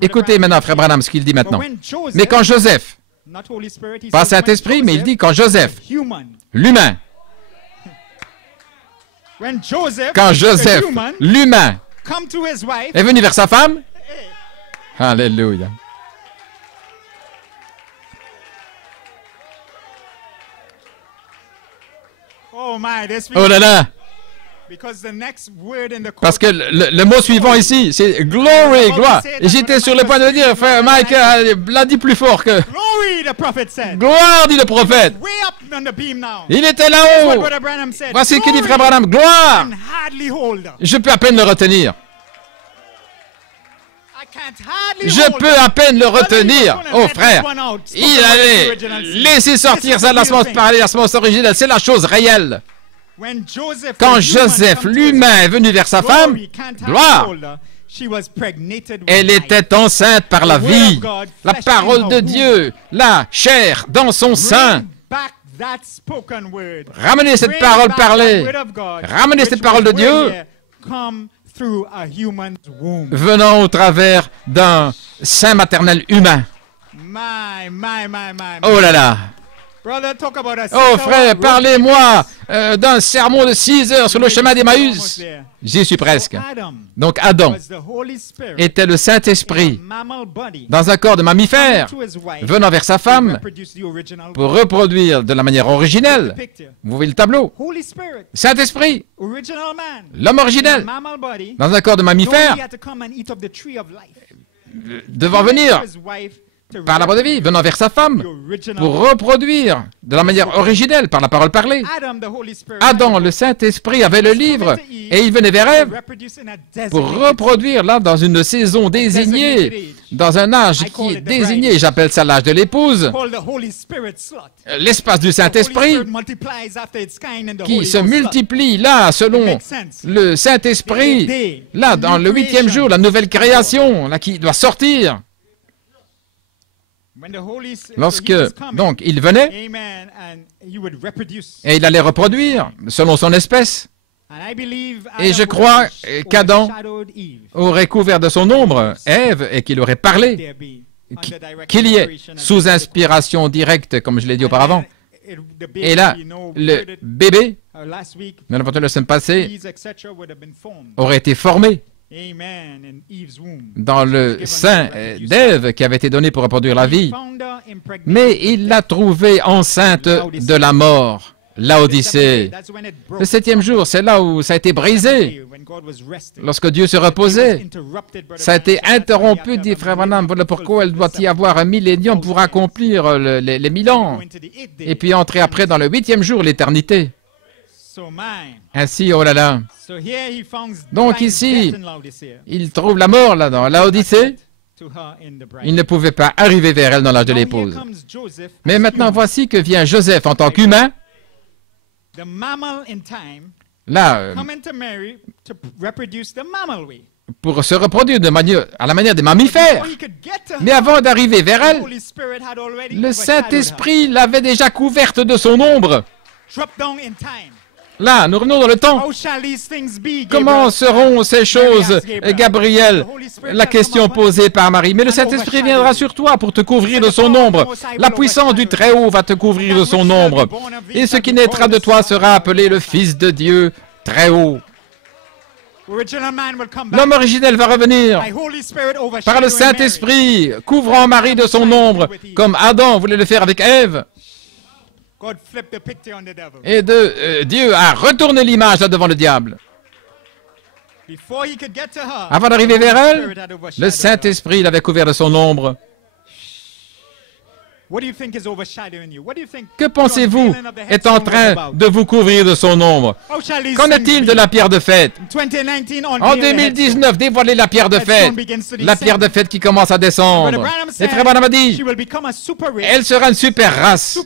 Écoutez maintenant, Frère Branham, ce qu'il dit maintenant. Mais quand Joseph, pas Saint-Esprit, mais il dit quand Joseph, l'humain, quand Joseph, l'humain, est venu vers sa femme, alléluia. Oh là là! Parce que le mot suivant ici, c'est glory, gloire. Et j'étais sur le point de dire, frère Mike l'a dit plus fort que... Gloire, dit le prophète. Il était là-haut. Voici ce que dit frère Branham, gloire. Je peux à peine le retenir. Je peux à peine le retenir. Oh frère, il allait laisser sortir ça de la semence par la semence originelle. C'est la chose réelle. Quand Joseph, l'humain, est venu vers sa femme, gloire, elle était enceinte par la vie, la parole de Dieu, la chair dans son sein. Ramenez cette parole parlée, ramenez cette parole de Dieu, venant au travers d'un sein maternel humain. Oh là là! Oh frère, parlez-moi d'un sermon de 6 heures sur le chemin d'Emmaüs. J'y suis presque. Donc Adam était le Saint-Esprit dans un corps de mammifère, venant vers sa femme pour reproduire de la manière originelle. Vous voyez le tableau? Saint-Esprit, l'homme originel, dans un corps de mammifère. devant venir par la voie de vie, venant vers sa femme, pour reproduire de la manière originelle, par la parole parlée. Adam, le Saint-Esprit, avait le livre, et il venait vers Ève pour reproduire, là, dans une saison désignée, dans un âge qui est désigné, j'appelle ça l'âge de l'épouse, l'espace du Saint-Esprit, qui se multiplie, là, selon le Saint-Esprit, là, dans le 8e jour, la nouvelle création, là, qui doit sortir. Lorsque, donc, il venait, et il allait reproduire selon son espèce. Et je crois qu'Adam aurait couvert de son ombre Ève et qu'il aurait parlé, qu'il y ait sous inspiration directe, comme je l'ai dit auparavant. Et là, le bébé, nous l'avons entendu la semaine passée, aurait été formé dans le sein d'Ève qui avait été donné pour reproduire la vie. Mais il l'a trouvée enceinte de la mort, Laodicée. Le 7e jour, c'est là où ça a été brisé. Lorsque Dieu se reposait, ça a été interrompu, dit Frère Branham. Voilà pourquoi il doit y avoir un millénium pour accomplir les 1000 ans. Et puis entrer après dans le 8e jour, l'éternité. Ainsi, oh là là. Donc ici, il trouve la mort là dans Laodicée. Il ne pouvait pas arriver vers elle dans l'âge de l'épouse. Mais maintenant, voici que vient Joseph en tant qu'humain. Là, pour se reproduire à la manière des mammifères. Mais avant d'arriver vers elle, le Saint-Esprit l'avait déjà couverte de son ombre. Là, nous revenons dans le temps. Comment seront ces choses, Gabriel? La question posée par Marie. Mais le Saint-Esprit viendra sur toi pour te couvrir de son ombre. La puissance du Très-Haut va te couvrir de son ombre. Et ce qui naîtra de toi sera appelé le Fils de Dieu Très-Haut. L'homme originel va revenir par le Saint-Esprit, couvrant Marie de son ombre, comme Adam voulait le faire avec Ève. Et Dieu a retourné l'image là devant le diable. Avant d'arriver vers elle, le Saint-Esprit l'avait couvert de son ombre. Que pensez-vous est en train de vous couvrir de son ombre? Qu'en est-il de la pierre de fête? En 2019, dévoilez la pierre de fête. La pierre de fête qui commence à descendre. Et Frère Branham a dit, elle sera une super race,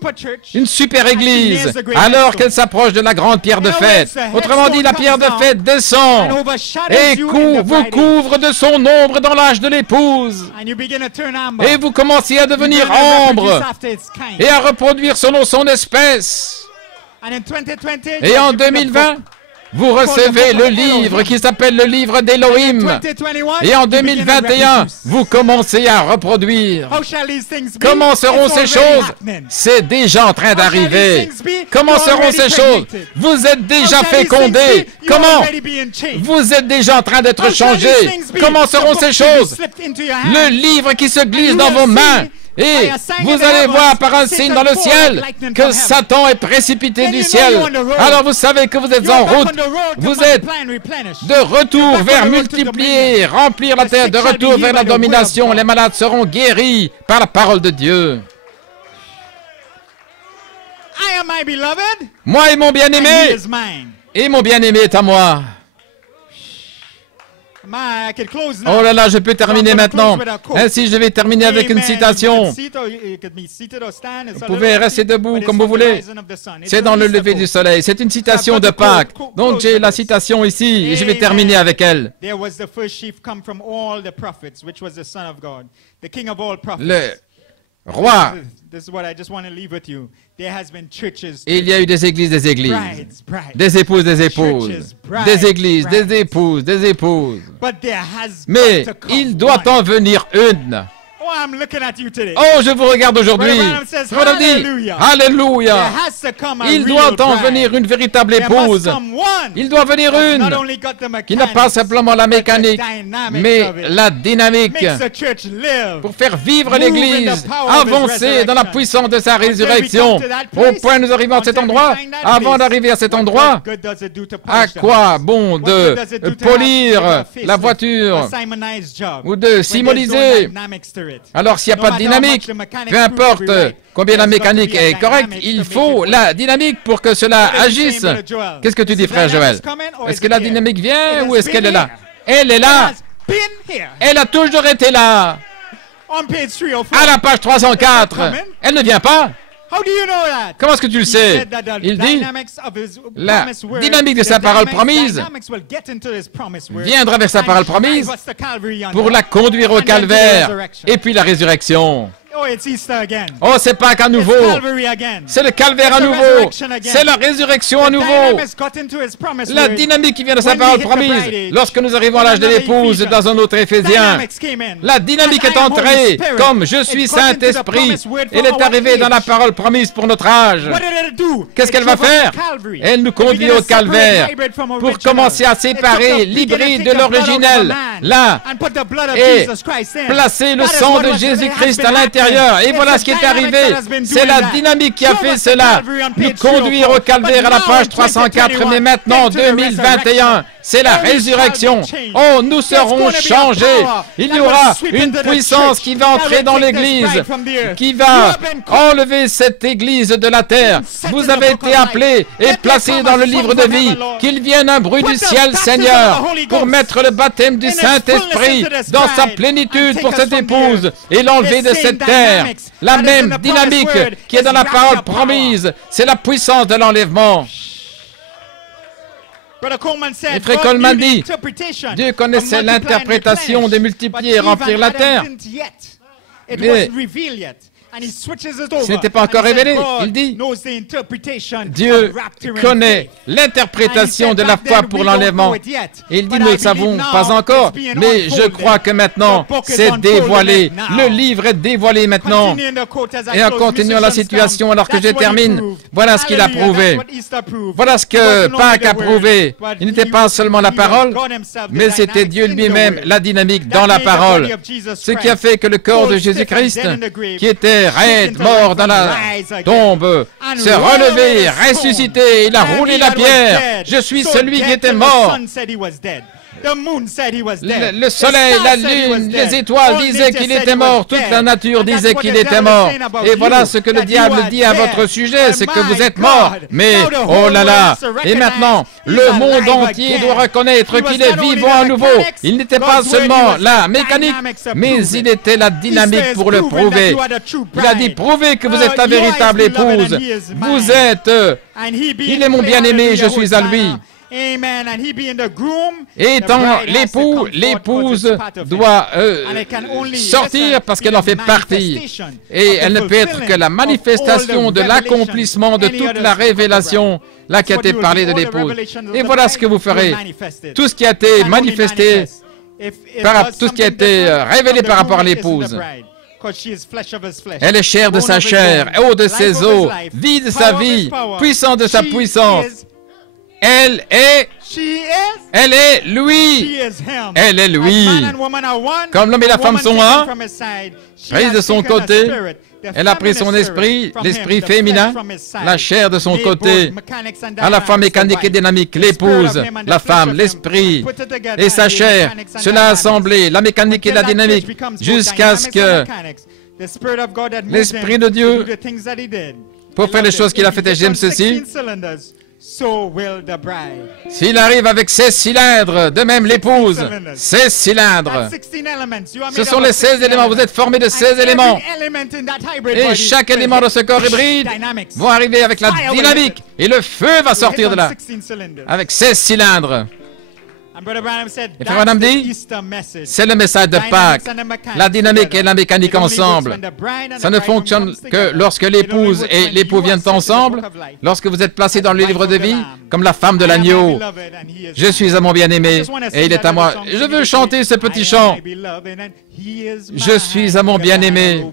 une super église, alors qu'elle s'approche de la grande pierre de fête. Autrement dit, la pierre de fête descend et vous couvre de son ombre dans l'âge de l'épouse. Et vous commencez à devenir ambre et à reproduire selon son espèce. Et en 2020, vous recevez le livre qui s'appelle le livre d'Élohim. Et en 2021, vous commencez à reproduire. Comment seront ces choses? C'est déjà en train d'arriver. Comment seront ces choses? Vous êtes déjà fécondés. Comment? Vous êtes déjà en train d'être changés. Comment seront ces choses? Le livre qui se glisse dans vos mains. Et vous allez voir par un signe dans le ciel que Satan est précipité du ciel. Alors vous savez que vous êtes en route. Vous êtes de retour vers multiplier, remplir la terre, de retour vers la domination. Les malades seront guéris par la parole de Dieu. Moi et mon bien-aimé, et mon bien-aimé est à moi. Oh là là, je peux terminer maintenant. Ainsi, je vais terminer avec une citation. Vous pouvez rester debout comme vous voulez. C'est dans le lever du soleil. C'est une citation de Pâques. Donc, j'ai la citation ici et je vais terminer avec elle. Le roi. Il y a eu des églises, des églises, des épouses, des épouses, des églises, des épouses, des épouses. Mais il doit en venir une. Oh, I'm looking at you today. Oh, je vous regarde aujourd'hui. Brother Branham says, Branham dit, Hallelujah. Alléluia. There has to come a Il real doit en bride. venir une véritable There must épouse. come one Il doit venir that's une not only got the qui n'a pas mechanics, simplement la but the mécanique, dynamics mais of it. la dynamique Makes the church live. pour faire vivre Move in l'Église, the power of his avancer dans la resurrection. puissance de sa Until we résurrection. come to that Au place, point nous arrivons à cet until we endroit, find that avant place, d'arriver à cet what endroit, good does it do to à polish the quoi house? bon What de good does it do to polir have a la facelift, voiture a Simonized job, ou de when there's symboliser? no dynamics to it? Alors s'il n'y a No pas de matter how dynamique, much the mechanics peu prove importe to be right, combien la there's got to mécanique be a est correcte, dynamic il to make faut it la work. dynamique pour que cela What are you agisse. saying, Brother Joel? Qu'est-ce que tu Is dis, the frère Joël? dynamics coming, or Est-ce is que it la here? dynamique It vient has ou est-ce qu'elle been est là? here. Elle est It là. has been here. Elle a toujours été là. On page 304. À la page 304. Elle ne vient pas. How do you know that? Comment est-ce que tu le He sais? said that the Il dit, dynamics of his la promised word, dynamique de the sa parole dynamics promise will get into his promised word viendra vers sa and parole drive promise us to Calvary pour la conduire au and then to the calvaire resurrection. et puis la résurrection. Oh, it's Easter again. Oh, c'est Pâques à It's nouveau. Calvary again. C'est le calvaire à It's the nouveau. resurrection again. C'est la résurrection à The nouveau. dynamics got into his promised La word. dynamique qui vient de sa When we parole hit the promise. bride age, Lorsque nous arrivons à l'âge de another l'épouse Ephesians, dans un autre Éphésiens, dynamics came in. la dynamique As est I am Holy entrée Spirit, comme je it suis got into the Saint-Esprit. promised word for Elle est our arrivée dans la age. parole promise pour notre âge. What did it do? Qu'est-ce It qu'elle va drove us to faire? Calvary. Elle nous It began conduit to au separate calvaire hybrid from pour original. commencer à It took séparer the- began to l'hybride take de the blood of l'original. man Là, and put the blood of et Jesus Christ in. placer le That is sang what de was- Jésus-Christ has à been l'intérieur. happening. Et It's voilà the ce qui est dynamic arrivé. that has been C'est doing la that. dynamique qui a Drove fait us to cela. Calvary on Nous page conduire au 304. calvaire à la But page now, 304. Mais 2021, maintenant, into the 2021, c'est la Only résurrection. shall be changed. Oh, nous There's serons gonna be a changés. power Il that y will aura sweep une into the puissance church, qui va that entrer will dans take this l'Église, bride from the earth. qui You va have been called enlever cette Église de la terre. set Vous in the avez book été of appelés life. et Let placés there dans come le a livre song de from vie. heaven, Lord. Qu'il vienne un bruit Put du the ciel, baptism Seigneur, of the Holy pour Ghost mettre le baptême du in its Saint-Esprit fullness into this dans sa bride plénitude and pour take cette us from the épouse earth. et l'enlever The de same cette terre. dynamics La that is in même the promised dynamique word qui est dans is la parole rapture power. promise, c'est la puissance de l'enlèvement. Brother Coleman said, Et Frère God Coleman knew the dit, interpretation Dieu of connaissait multiply and l'interprétation replenish, de multiplier but et remplir even la Adam terre. didn't yet. It Mais wasn't revealed yet. And he switches it over. ce n'était pas And encore he said, révélé. God Il dit, knows the interpretation Dieu of rapture and connaît faith. l'interprétation de la foi pour l'enlèvement. Et il dit, nous ne le savons pas encore, mais je crois que maintenant, c'est dévoilé. Le livre est dévoilé maintenant. Et en continuant la situation, alors que je termine, voilà ce qu'il a prouvé. Voilà ce que Pâques a prouvé. Il n'était pas seulement la parole, mais c'était Dieu lui-même, la dynamique dans la parole. Ce qui a fait que le corps de Jésus-Christ, qui était raide, mort dans la tombe, s'est relevé, ressuscité, il a roulé la pierre. Je suis celui qui était mort. Le soleil, la lune, les étoiles disaient qu'il était mort. Toute la nature disait qu'il était mort. Et voilà ce que le diable dit à votre sujet, c'est que vous êtes mort. Mais, oh là là, et maintenant, le monde entier doit reconnaître qu'il est vivant à nouveau. Il n'était pas seulement la mécanique, mais il était la dynamique pour le prouver. Il a dit, prouvez que vous êtes la véritable épouse. Vous êtes, il est mon bien-aimé, je suis à lui. Et étant l'époux, l'épouse doit sortir parce qu'elle en fait partie. Et elle ne peut être que la manifestation de l'accomplissement de toute la révélation, là qui a été parlé de l'épouse. Et voilà ce que vous ferez. Tout ce qui a été manifesté, tout ce qui a été révélé par rapport à l'épouse. Elle est chair de sa chair, eau de ses eaux, vie de sa vie, puissance de sa puissance. Elle est lui. Elle est lui. Comme l'homme et la femme sont un, prise de son côté, elle a pris son esprit, l'esprit féminin, la chair de son côté, à la fois mécanique et dynamique, l'épouse, la femme, l'esprit et sa chair, cela a assemblé, la mécanique et la dynamique, jusqu'à ce que l'Esprit de Dieu, pour faire les choses qu'il a faites, et j'aime ceci, s'il arrive avec 16 cylindres, de même l'épouse, 16 cylindres. Ce sont les 16 éléments. Vous êtes formés de 16 éléments. Et chaque élément de ce corps hybride va arriver avec la dynamique. Et le feu va sortir de là. Avec 16 cylindres. Et Frère Branham dit, c'est le message de Pâques. La dynamique et la mécanique ensemble. Ça ne fonctionne que lorsque l'épouse et l'époux viennent ensemble, lorsque vous êtes placés dans le livre de vie, comme la femme de l'agneau. Je suis à mon bien-aimé et il est à moi. Je veux chanter ce petit chant. Je suis à mon bien-aimé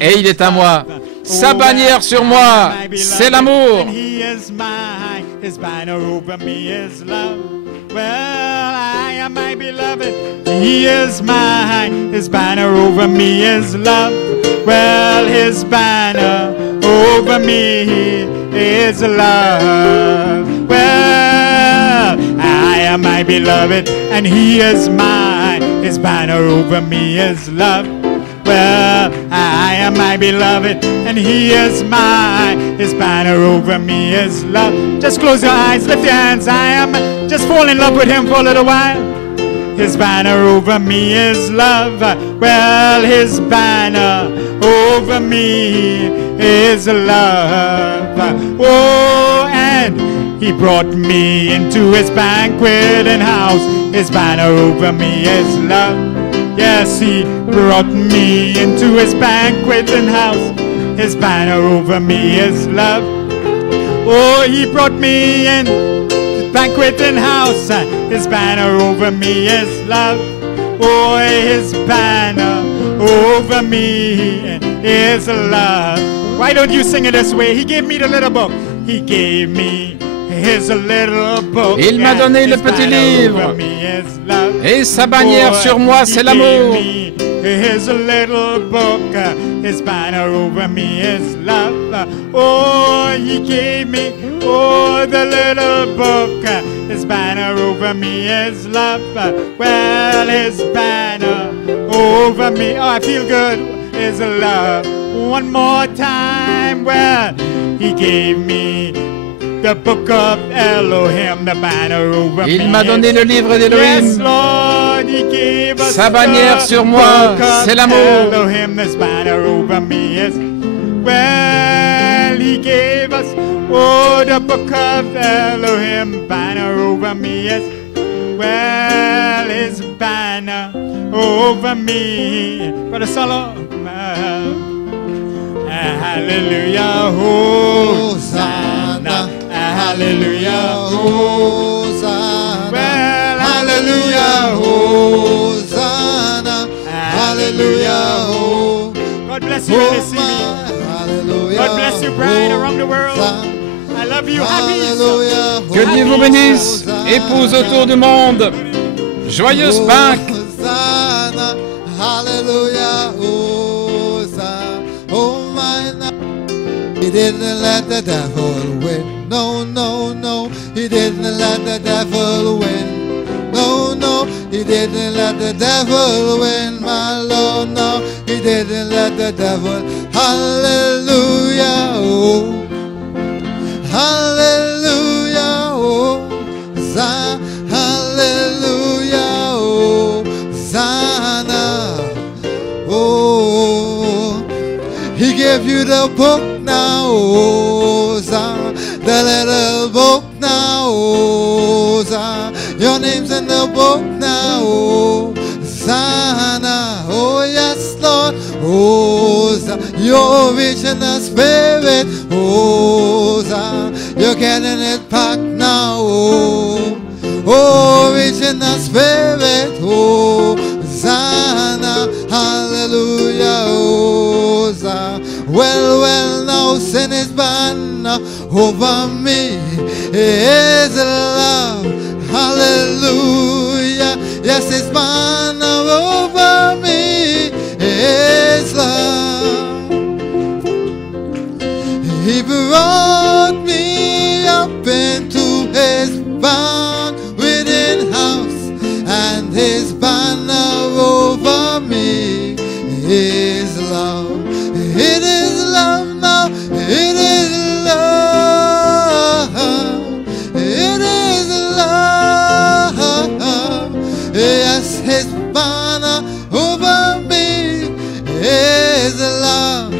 et il est à moi. Sa bannière sur moi, c'est l'amour. Well, I am my beloved, he is mine, his banner over me is love. Well, his banner over me is love. Well, I am my beloved, and he is mine, his banner over me is love. Well, I am my beloved, and he is mine. His banner over me is love. Just close your eyes, lift your hands. I am just fall in love with him for a little while. His banner over me is love. Well, his banner over me is love. Oh, and he brought me into his banqueting house. His banner over me is love. Yes, he brought me into his banqueting house. His banner over me is love. Oh, he brought me in his banqueting house. His banner over me is love. Oh, his banner over me is love. Why don't you sing it this way? He gave me the little book. He gave me his little book. Il m'a donné le petit livre. Et sa bannière sur moi, c'est l'amour. His little book, his banner over me is love. Oh, he gave me, oh, the little book, his banner over me is love. Well, his banner over me, oh, I feel good, is love. One more time, well, he gave me the book of Elohim, the banner over me. Il m'a donné le livre d'Elohim. Yes, Lord, he gave us sa bannière sur moi, c'est l'amour. Elohim, this banner over me is. Well, he gave us, oh, the book of Elohim, banner over me is. Well, his banner over me. Brother Solo. Hallelujah, Hosanna. Hallelujah, Hosanna. Well, hallelujah, Hosanna. Hallelujah, God bless you in this city. God bless you, bride around the world. I love you. Happy Easter. Que Dieu vous bénisse, épouse autour du monde. Joyeuse Pâques. Hosanna. Hallelujah, Hosanna. Oh my God. He didn't let the devil win. No, no, no, he didn't let the devil win. No, no, he didn't let the devil win, my Lord. No, he didn't let the devil. Hallelujah, oh, hallelujah, oh, hallelujah, oh, Zana, oh, he gave you the book now, oh, Zana. The little book now, oh, your name's in the book now, oh, Zana, oh yes, Lord, oh, you're rich in the spirit, oh, you're getting it back now, oh, rich in the spirit, oh, Zana, hallelujah, oh, well, well, now sin is banned over me is love, hallelujah, yes, it's banner over me is love. He brought me up into his banqueting house, and his banner over me is love. It is love now, it is love, it is love, yes, his banner over me is love.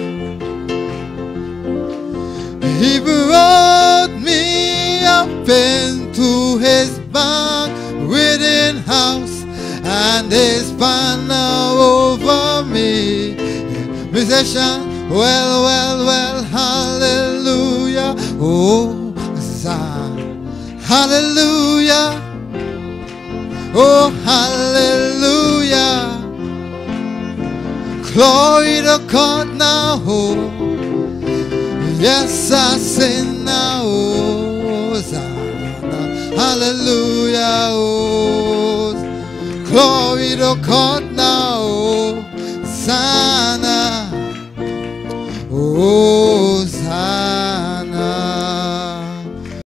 He brought me up into his banqueting musician, well, well, well, hallelujah, oh, hallelujah, oh, hallelujah, glory to God now, oh, yes, I sing now, oh, hallelujah, oh, glory to God now, oh,